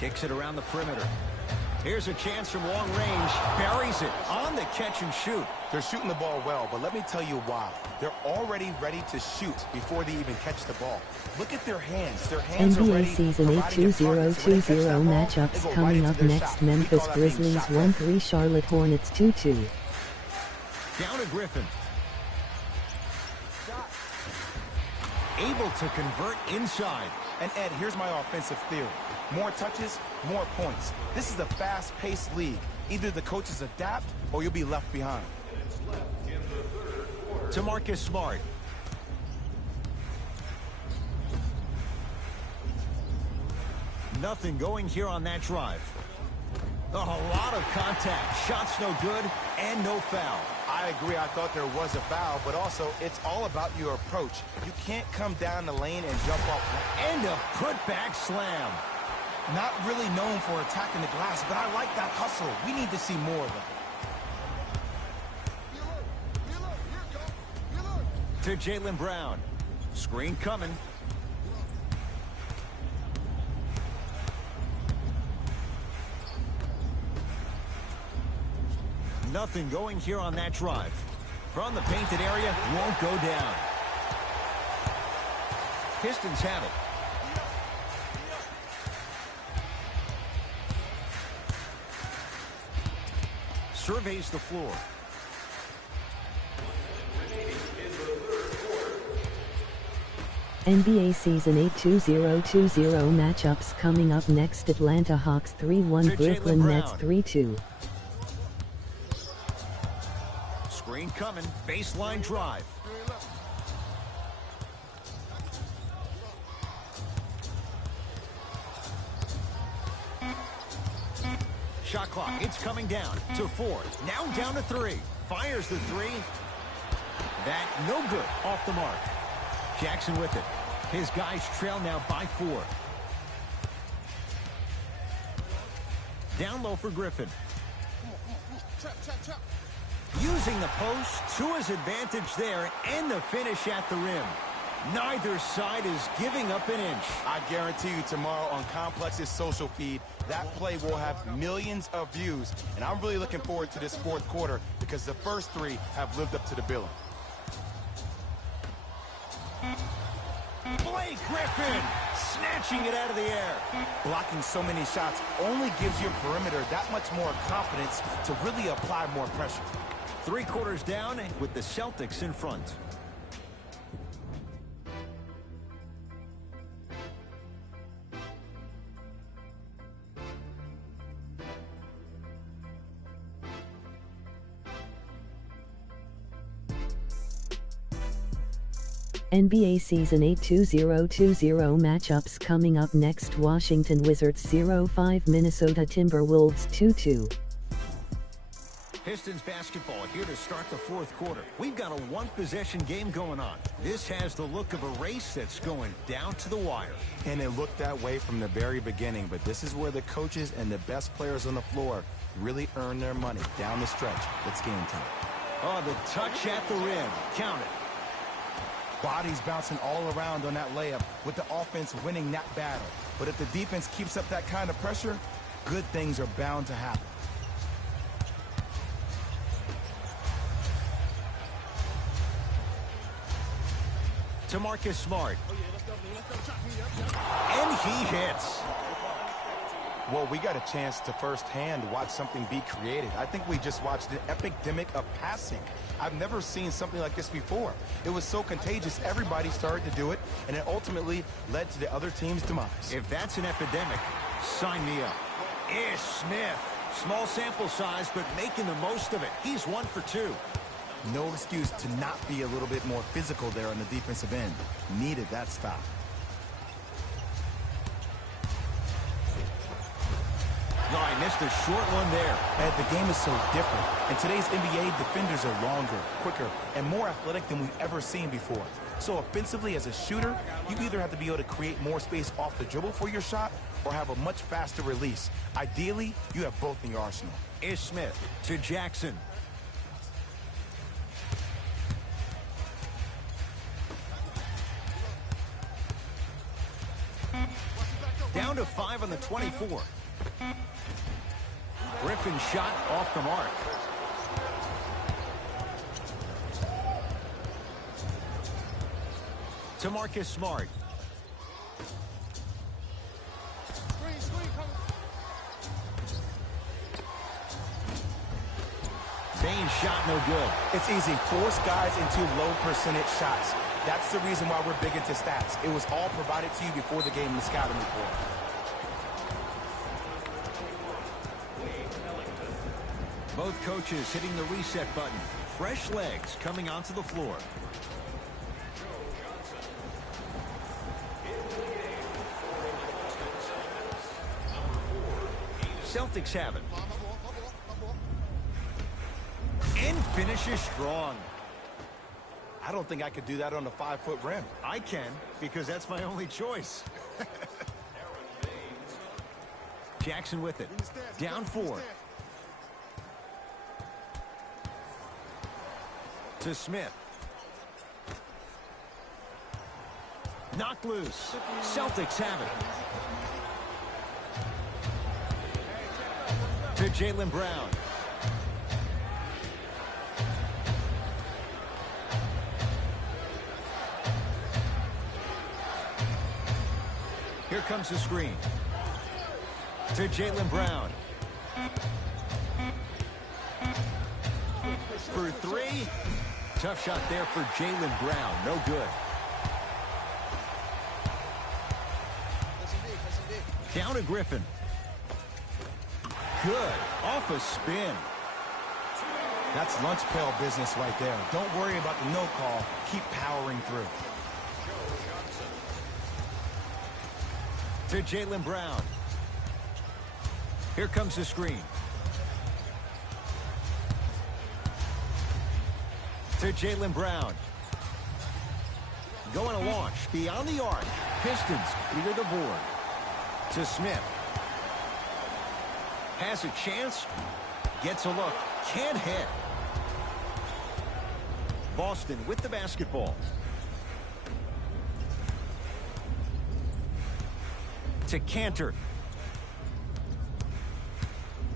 Kicks it around the perimeter. Here's a chance from long range. Buries it on the catch and shoot. They're shooting the ball well, but let me tell you why. They're already ready to shoot before they even catch the ball. Look at their hands. Their hands are ready. NBA Season 8 2020 matchups coming up next. Memphis Grizzlies 1-3, Charlotte Hornets 2-2. Down to Griffin. Able to convert inside. And Ed, here's my offensive theory. More touches, more points. This is a fast-paced league. Either the coaches adapt or you'll be left behind. To Marcus Smart. Nothing going here on that drive. A lot of contact. Shots no good and no foul. I agree. I thought there was a foul, but also it's all about your approach. You can't come down the lane and jump off. And a put-back slam. Not really known for attacking the glass, but I like that hustle. We need to see more of it. To Jaylen Brown. Screen coming. Nothing going here on that drive. From the painted area, won't go down. Pistons have it. Surveys the floor. NBA Season 8 2020 matchups coming up next. Atlanta Hawks 3-1, Brooklyn Nets 3-2. Screen coming. Baseline drive. Shot clock. It's coming down to 4. Now down to 3. Fires the 3. That no good. Off the mark. Jackson with it. His guys trail now by 4. Down low for Griffin. Using the post to his advantage there and the finish at the rim. Neither side is giving up an inch. I guarantee you tomorrow on Complex's social feed, that play will have millions of views. And I'm really looking forward to this fourth quarter because the first 3 have lived up to the billing. Blake Griffin snatching it out of the air. Blocking so many shots only gives your perimeter that much more confidence to really apply more pressure. 3 quarters down with the Celtics in front. NBA Season 8 2020 matchups coming up next. Washington Wizards 0-5, Minnesota Timberwolves 2-2. Pistons basketball here to start the fourth quarter. We've got a one-possession game going on. This has the look of a race that's going down to the wire. And it looked that way from the very beginning, but this is where the coaches and the best players on the floor really earn their money down the stretch. It's game time. Oh, the touch at the rim. Count it. Bodies bouncing all around on that layup with the offense winning that battle. But if the defense keeps up that kind of pressure, good things are bound to happen. To Marcus Smart. And he hits. Well, we got a chance to firsthand watch something be created. I think we just watched an epidemic of passing. I've never seen something like this before. It was so contagious, everybody started to do it, and it ultimately led to the other team's demise. If that's an epidemic, sign me up. Ish Smith. Small sample size, but making the most of it. He's 1 for 2. No excuse to not be a little bit more physical there on the defensive end. Needed that stop. Oh, I missed a short one there. And the game is so different. In today's NBA, defenders are longer, quicker, and more athletic than we've ever seen before. So offensively, as a shooter, you either have to be able to create more space off the dribble for your shot or have a much faster release. Ideally, you have both in your arsenal. Ish Smith to Jackson. Down to 5 on the 24. Griffin shot off the mark. To Marcus Smart. Bain shot no good. It's easy. Force guys into low percentage shots. That's the reason why we're big into stats. It was all provided to you before the game in the scouting report. Both coaches hitting the reset button. Fresh legs coming onto the floor. Celtics have it. And finishes strong. I don't think I could do that on a 5-foot rim. I can, because that's my only choice. Jackson with it. Down 4. To Smith. Knocked loose. Celtics have it. To Jaylen Brown. Here comes the screen. To Jaylen Brown. For 3. Tough shot there for Jaylen Brown. No good. Down to Griffin. Good. Off a spin. That's lunch pail business right there. Don't worry about the no call. Keep powering through. To Jaylen Brown. Here comes the screen. To Jaylen Brown. Going to launch beyond the arc. Pistons clear the board. To Smith. Has a chance. Gets a look. Can't hit. Boston with the basketball. To Cantor.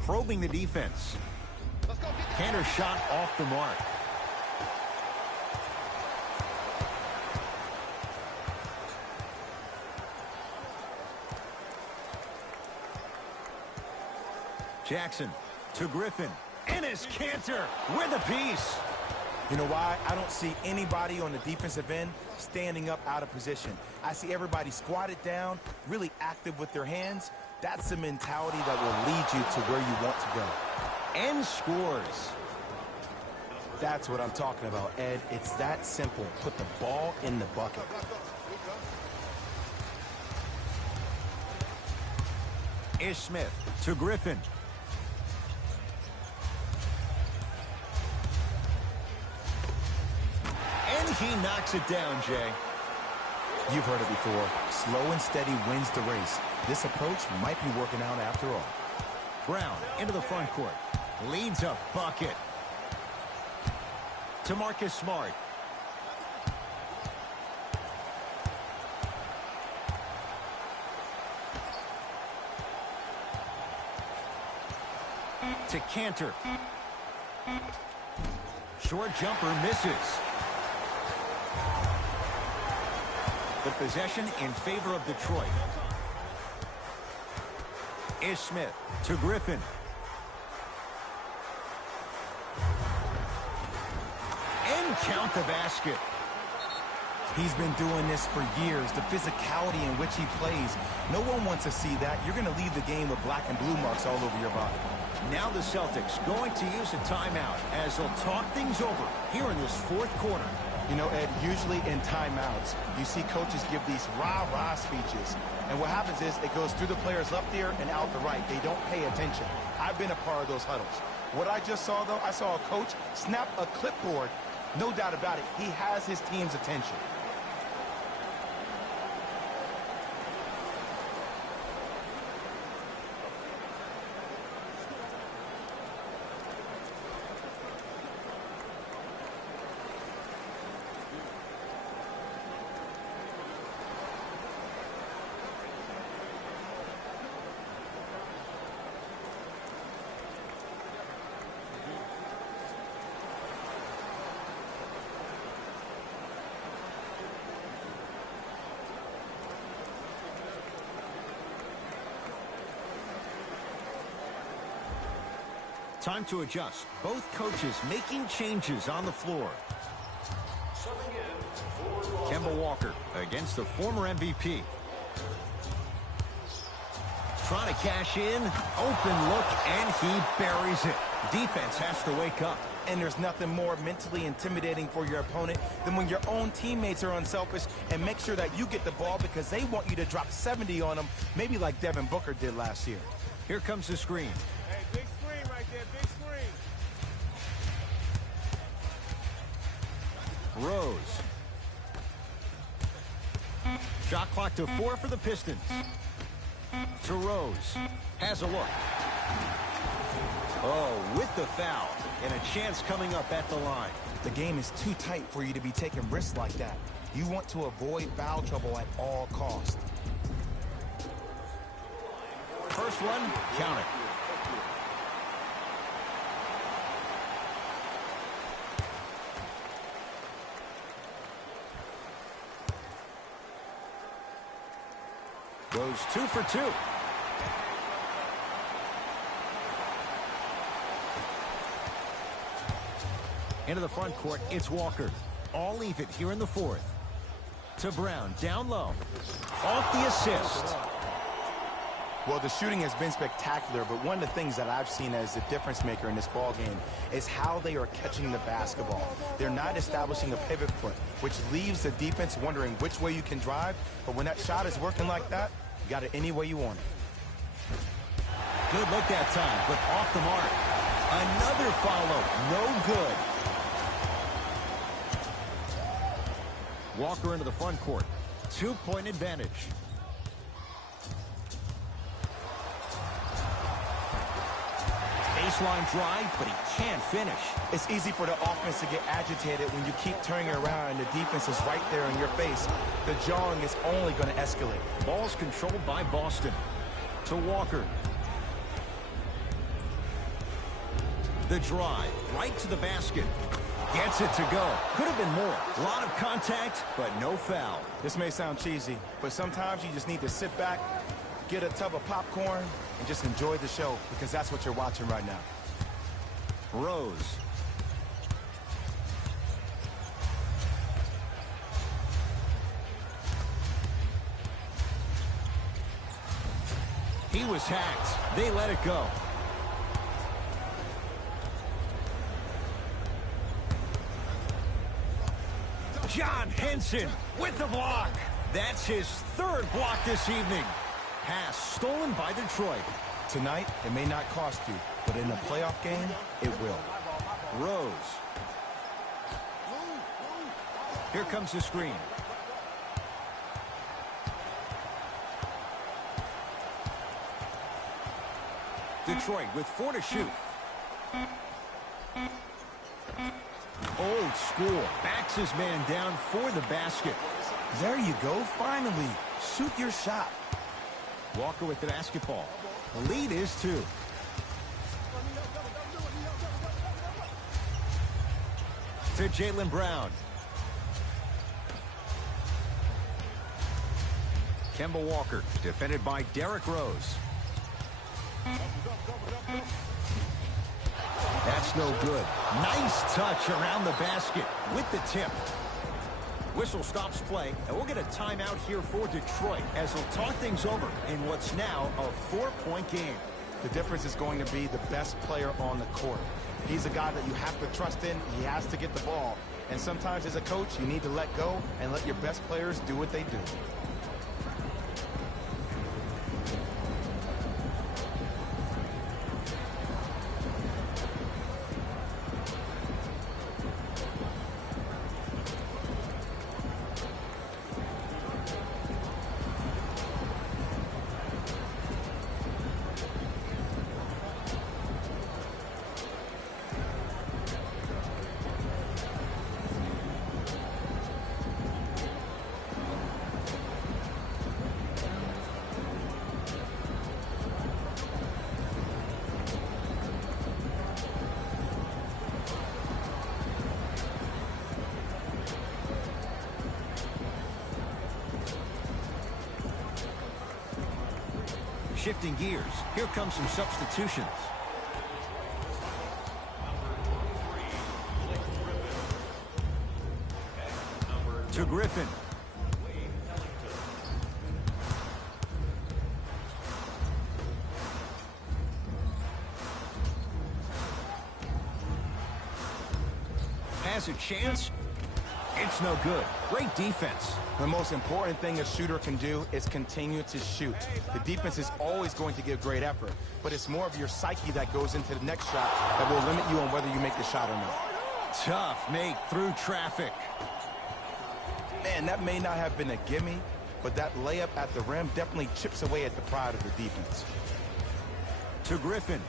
Probing the defense. Cantor shot off the mark. Jackson to Griffin. Enes Kanter with a piece. You know why? I don't see anybody on the defensive end standing up out of position. I see everybody squatted down, really active with their hands. That's the mentality that will lead you to where you want to go. And scores. That's what I'm talking about, Ed. It's that simple. Put the ball in the bucket. Ish Smith to Griffin. And he knocks it down, Jay. You've heard it before. Slow and steady wins the race. This approach might be working out after all. Brown into the front court. Leads a bucket. To Marcus Smart. To Cantor. Short jumper misses. The possession in favor of Detroit. Ish Smith to Griffin. And count the basket. He's been doing this for years. The physicality in which he plays. No one wants to see that. You're going to leave the game with black and blue marks all over your body. Now the Celtics going to use a timeout as they'll talk things over here in this fourth quarter. You know, Ed, usually in timeouts, you see coaches give these rah-rah speeches. And what happens is it goes through the players left ear and out the right. They don't pay attention. I've been a part of those huddles. What I just saw, though, I saw a coach snap a clipboard. No doubt about it, he has his team's attention. Time to adjust. Both coaches making changes on the floor. Kemba Walker against the former MVP. Trying to cash in. Open look, and he buries it. Defense has to wake up. And there's nothing more mentally intimidating for your opponent than when your own teammates are unselfish and make sure that you get the ball because they want you to drop 70 on them, maybe like Devin Booker did last year. Here comes the screen. Hey, big screen right there, big screen. Rose. Shot clock to 4 for the Pistons. To Rose. Has a look. Oh, with the foul. And a chance coming up at the line. The game is too tight for you to be taking risks like that. You want to avoid foul trouble at all costs. First one, count it. Goes 2 for 2. Into the front court, it's Walker. All even here in the fourth. To Brown, down low. Off the assist. Well, the shooting has been spectacular, but one of the things that I've seen as the difference maker in this ball game is how they are catching the basketball. They're not establishing a pivot foot, which leaves the defense wondering which way you can drive, but when that shot is working like that, you got it any way you want it. Good look that time, but off the mark. Another follow, no good. Walker into the front court. 2-point advantage. Baseline drive, but he can't finish. It's easy for the offense to get agitated when you keep turning around and the defense is right there in your face. The jawing is only going to escalate. Ball's controlled by Boston. To Walker. The drive, right to the basket. Gets it to go. Could have been more. A lot of contact, but no foul. This may sound cheesy, but sometimes you just need to sit back, get a tub of popcorn, and just enjoy the show, because that's what you're watching right now. Rose. He was hacked. They let it go. John Henson with the block. That's his third block this evening. Pass stolen by Detroit. Tonight, it may not cost you, but in a playoff game, it will. Rose. Here comes the screen. Detroit with 4 to shoot. Old school. Backs his man down for the basket. There you go, finally. Shoot your shot. Walker with the basketball. The lead is 2. To Jaylen Brown. Kemba Walker, defended by Derrick Rose. That's no good. Nice touch around the basket with the tip. Whistle stops play, and we'll get a timeout here for Detroit as they'll talk things over in what's now a 4-point game. The difference is going to be the best player on the court. He's a guy that you have to trust in. He has to get the ball. And sometimes as a coach, you need to let go and let your best players do what they do. Shifting gears, here comes some substitutions. To Griffin. Has a chance. It's no good. Great defense. The most important thing a shooter can do is continue to shoot. The defense is always going to give great effort, but it's more of your psyche that goes into the next shot that will limit you on whether you make the shot or not. Tough make through traffic. Man, that may not have been a gimme, but that layup at the rim definitely chips away at the pride of the defense. To Griffin.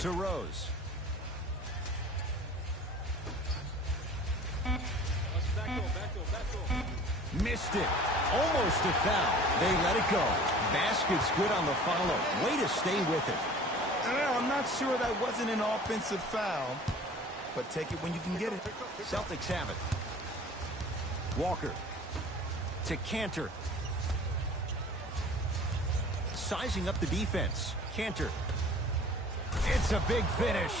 To Rose. Missed it. Almost a foul. They let it go. Basket's good on the follow. Way to stay with it. I'm not sure that wasn't an offensive foul, but take it when you can get it. Celtics have it. Walker. To Cantor. Sizing up the defense. Cantor. It's a big finish.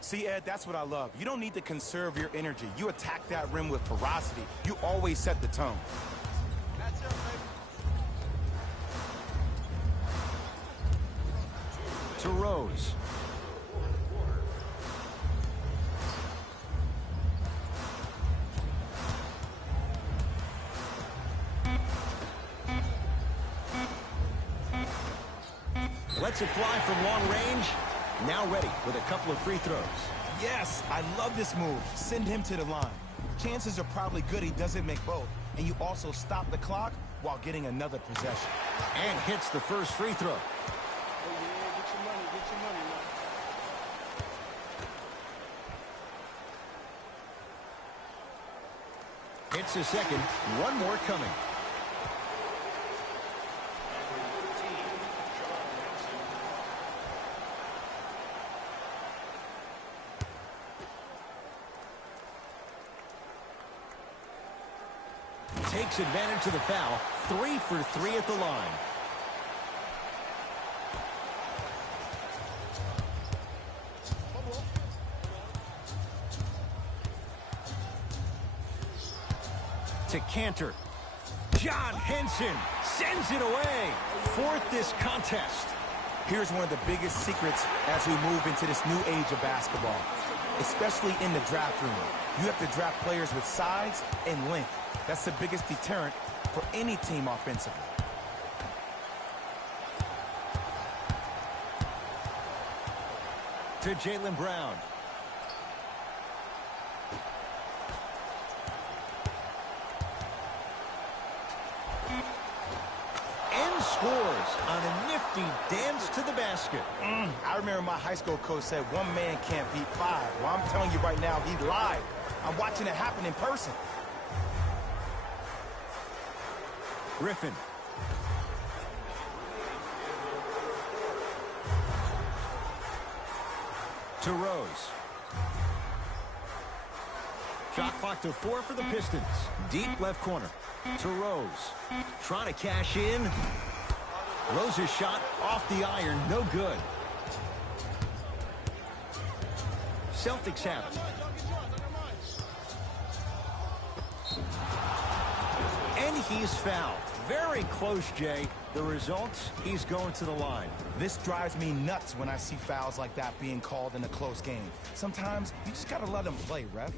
See, Ed, that's what I love. You don't need to conserve your energy. You attack that rim with ferocity. You always set the tone. That's it, baby. To Rose. Lets it fly from long range. Now ready with a couple of free throws. Yes, I love this move. Send him to the line. Chances are probably good he doesn't make both. And you also stop the clock while getting another possession. And hits the first free throw. Get your money, man. Hits the second. One more coming. Takes advantage of the foul. 3 for 3 at the line. To Cantor. John Henson sends it away. Fourth this contest. Here's one of the biggest secrets as we move into this new age of basketball, especially in the draft room. You have to draft players with size and length. That's the biggest deterrent for any team offensively. To Jaylen Brown. And scores on a nifty dance to the basket. I remember my high school coach said one man can't beat five. Well, I'm telling you right now, he lied. I'm watching it happen in person. Griffin. To Rose. Shot clock to 4 for the Pistons. Deep left corner. To Rose. Trying to cash in. Rose's shot off the iron. No good. Celtics have it. And he's fouled. Very close, Jay. The results, he's going to the line. This drives me nuts when I see fouls like that being called in a close game. Sometimes you just gotta let them play, ref.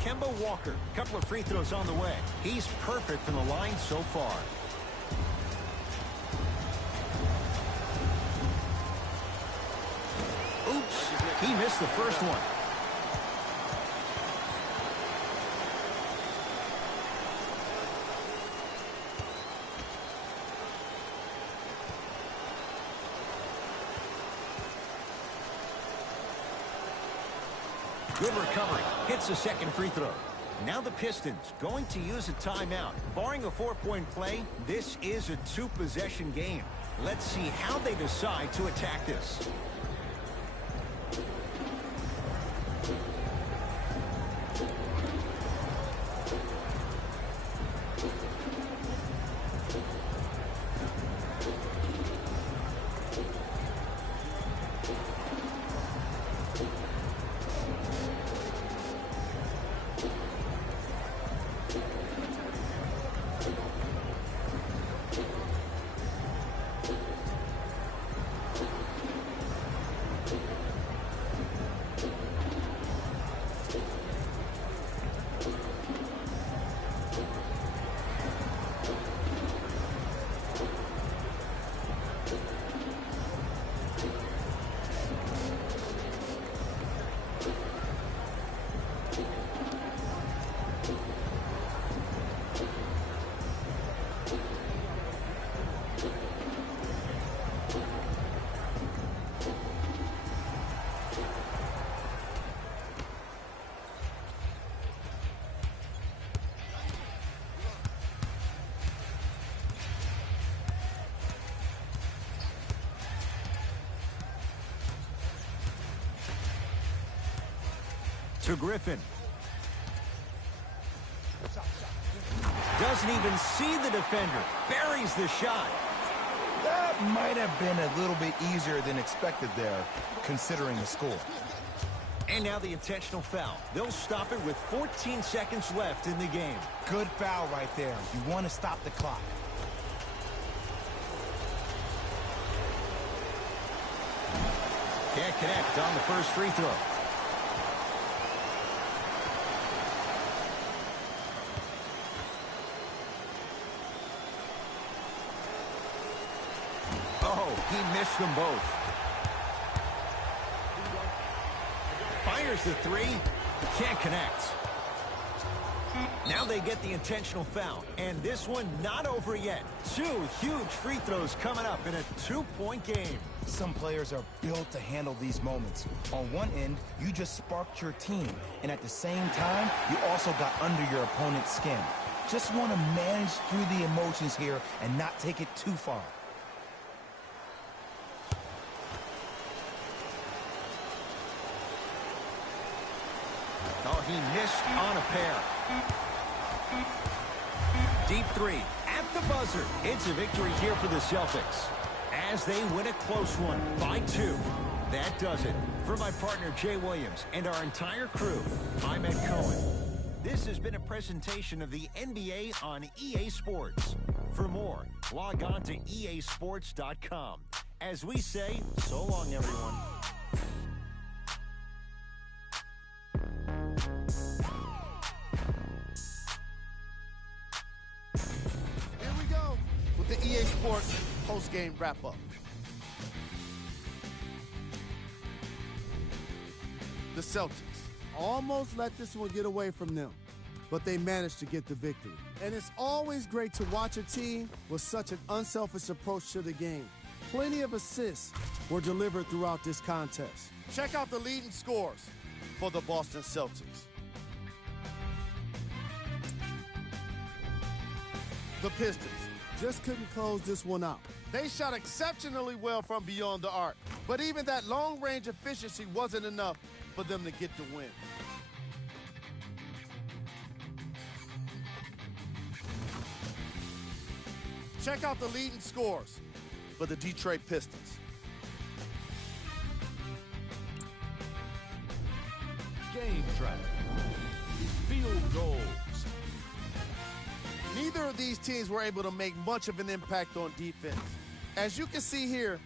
Kemba Walker, couple of free throws on the way. He's perfect from the line so far. Oops, he missed the first one. Good recovery. Hits the second free throw. Now the Pistons going to use a timeout. Barring a 4-point play, this is a 2-possession game. Let's see how they decide to attack this. To Griffin. Doesn't even see the defender. Buries the shot. That might have been a little bit easier than expected there, considering the score. And now the intentional foul. They'll stop it with 14 seconds left in the game. Good foul right there. You want to stop the clock. Can't connect on the first free throw. He missed them both. Fires the three. Can't connect. Now they get the intentional foul. And this one not over yet. 2 huge free throws coming up in a 2-point game. Some players are built to handle these moments. On one end, you just sparked your team. And at the same time, you also got under your opponent's skin. Just want to manage through the emotions here and not take it too far. Oh, he missed on a pair. Deep three at the buzzer. It's a victory here for the Celtics as they win a close one by 2. That does it. For my partner, Jay Williams, and our entire crew, I'm Ed Cohen. This has been a presentation of the NBA on EA Sports. For more, log on to easports.com. As we say, so long, everyone. Here we go with the EA Sports post-game wrap-up. The Celtics almost let this one get away from them, but they managed to get the victory. And it's always great to watch a team with such an unselfish approach to the game. Plenty of assists were delivered throughout this contest. Check out the leading scores for the Boston Celtics. The Pistons just couldn't close this one out. They shot exceptionally well from beyond the arc, but even that long-range efficiency wasn't enough for them to get the win. Check out the leading scores for the Detroit Pistons. Game track. Field goals. Neither of these teams were able to make much of an impact on defense. As you can see here,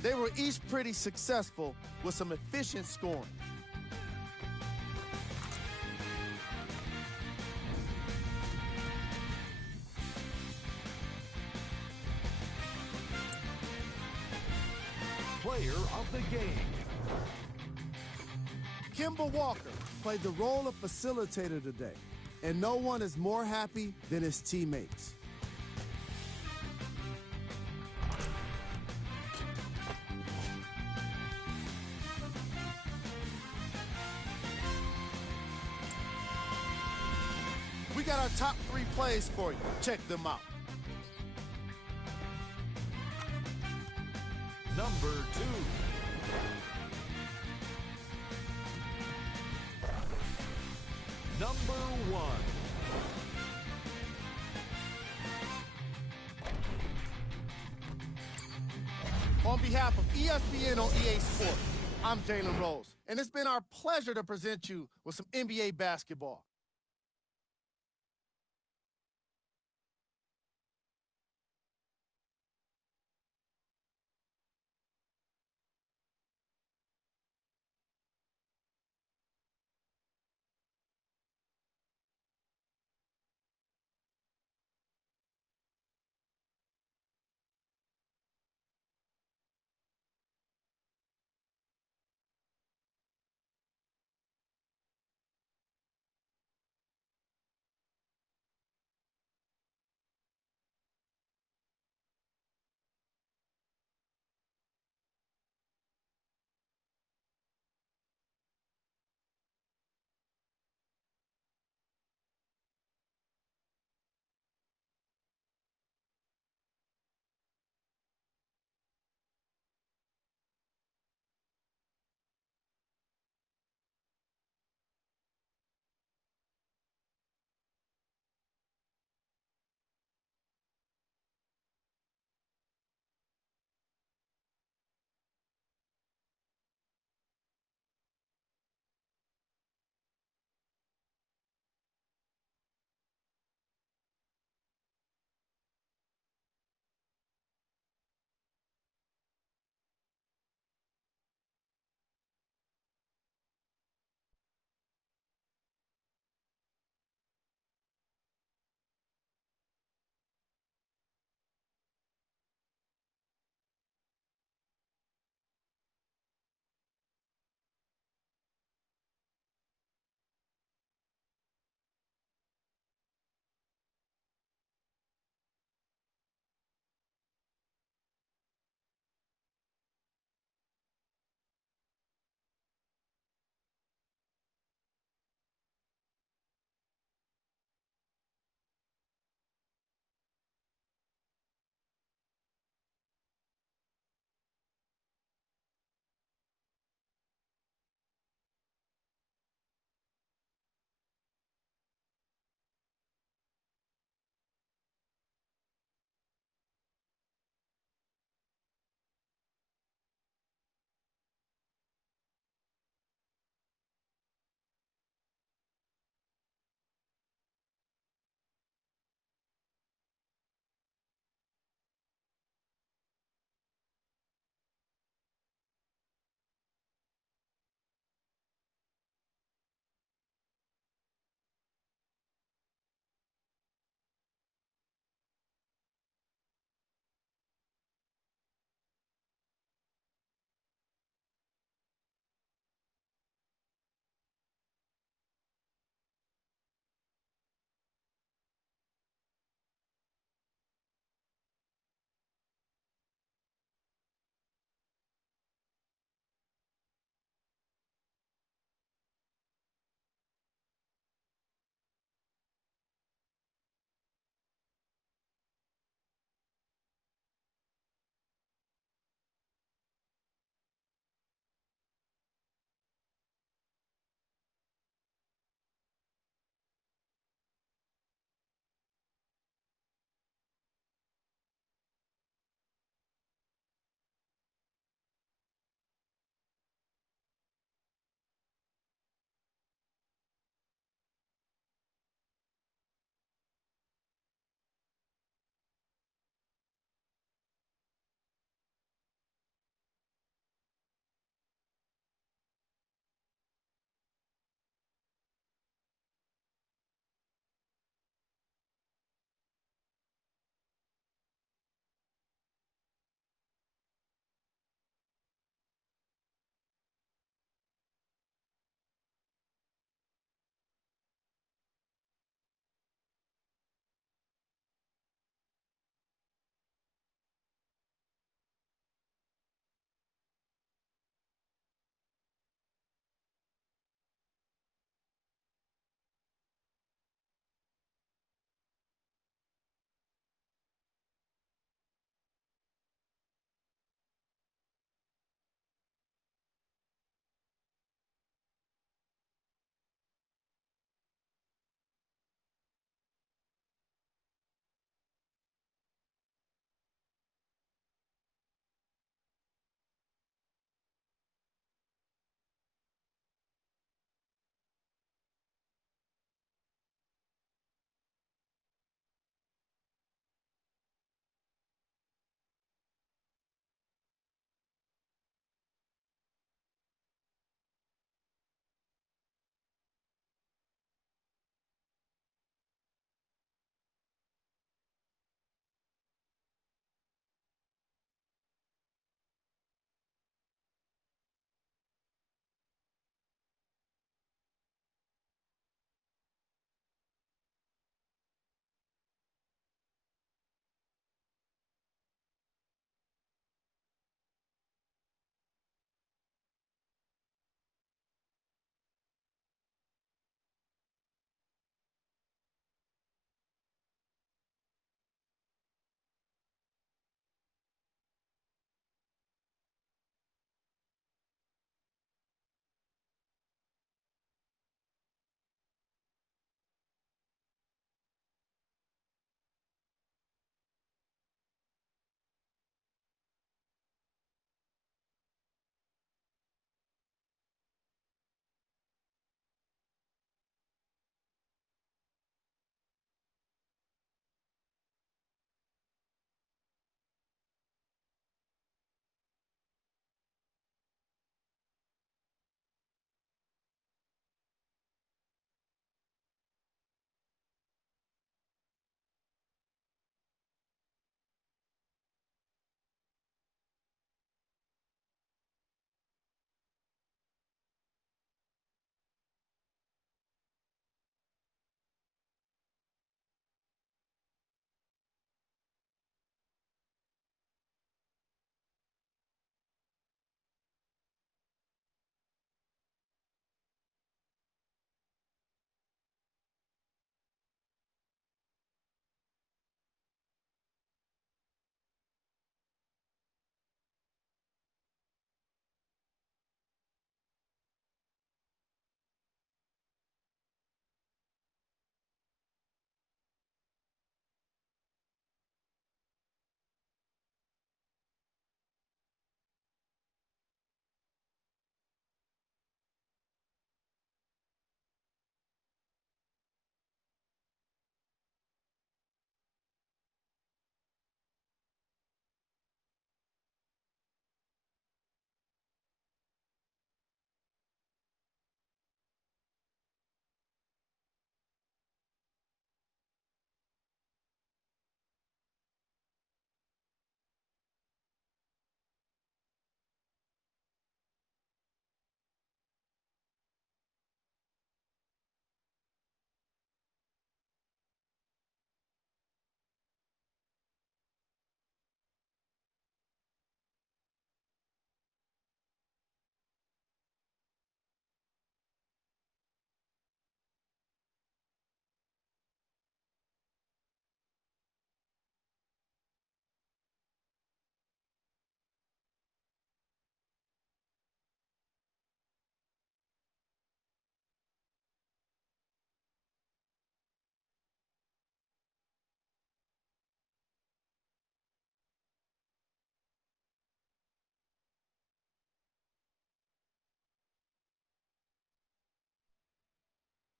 they were each pretty successful with some efficient scoring. Player of the game. Kemba Walker played the role of facilitator today, and no one is more happy than his teammates. We got our top 3 plays for you. Check them out. Number 2. Number 1. On behalf of ESPN on EA Sports, I'm Jalen Rose, and it's been our pleasure to present you with some NBA basketball.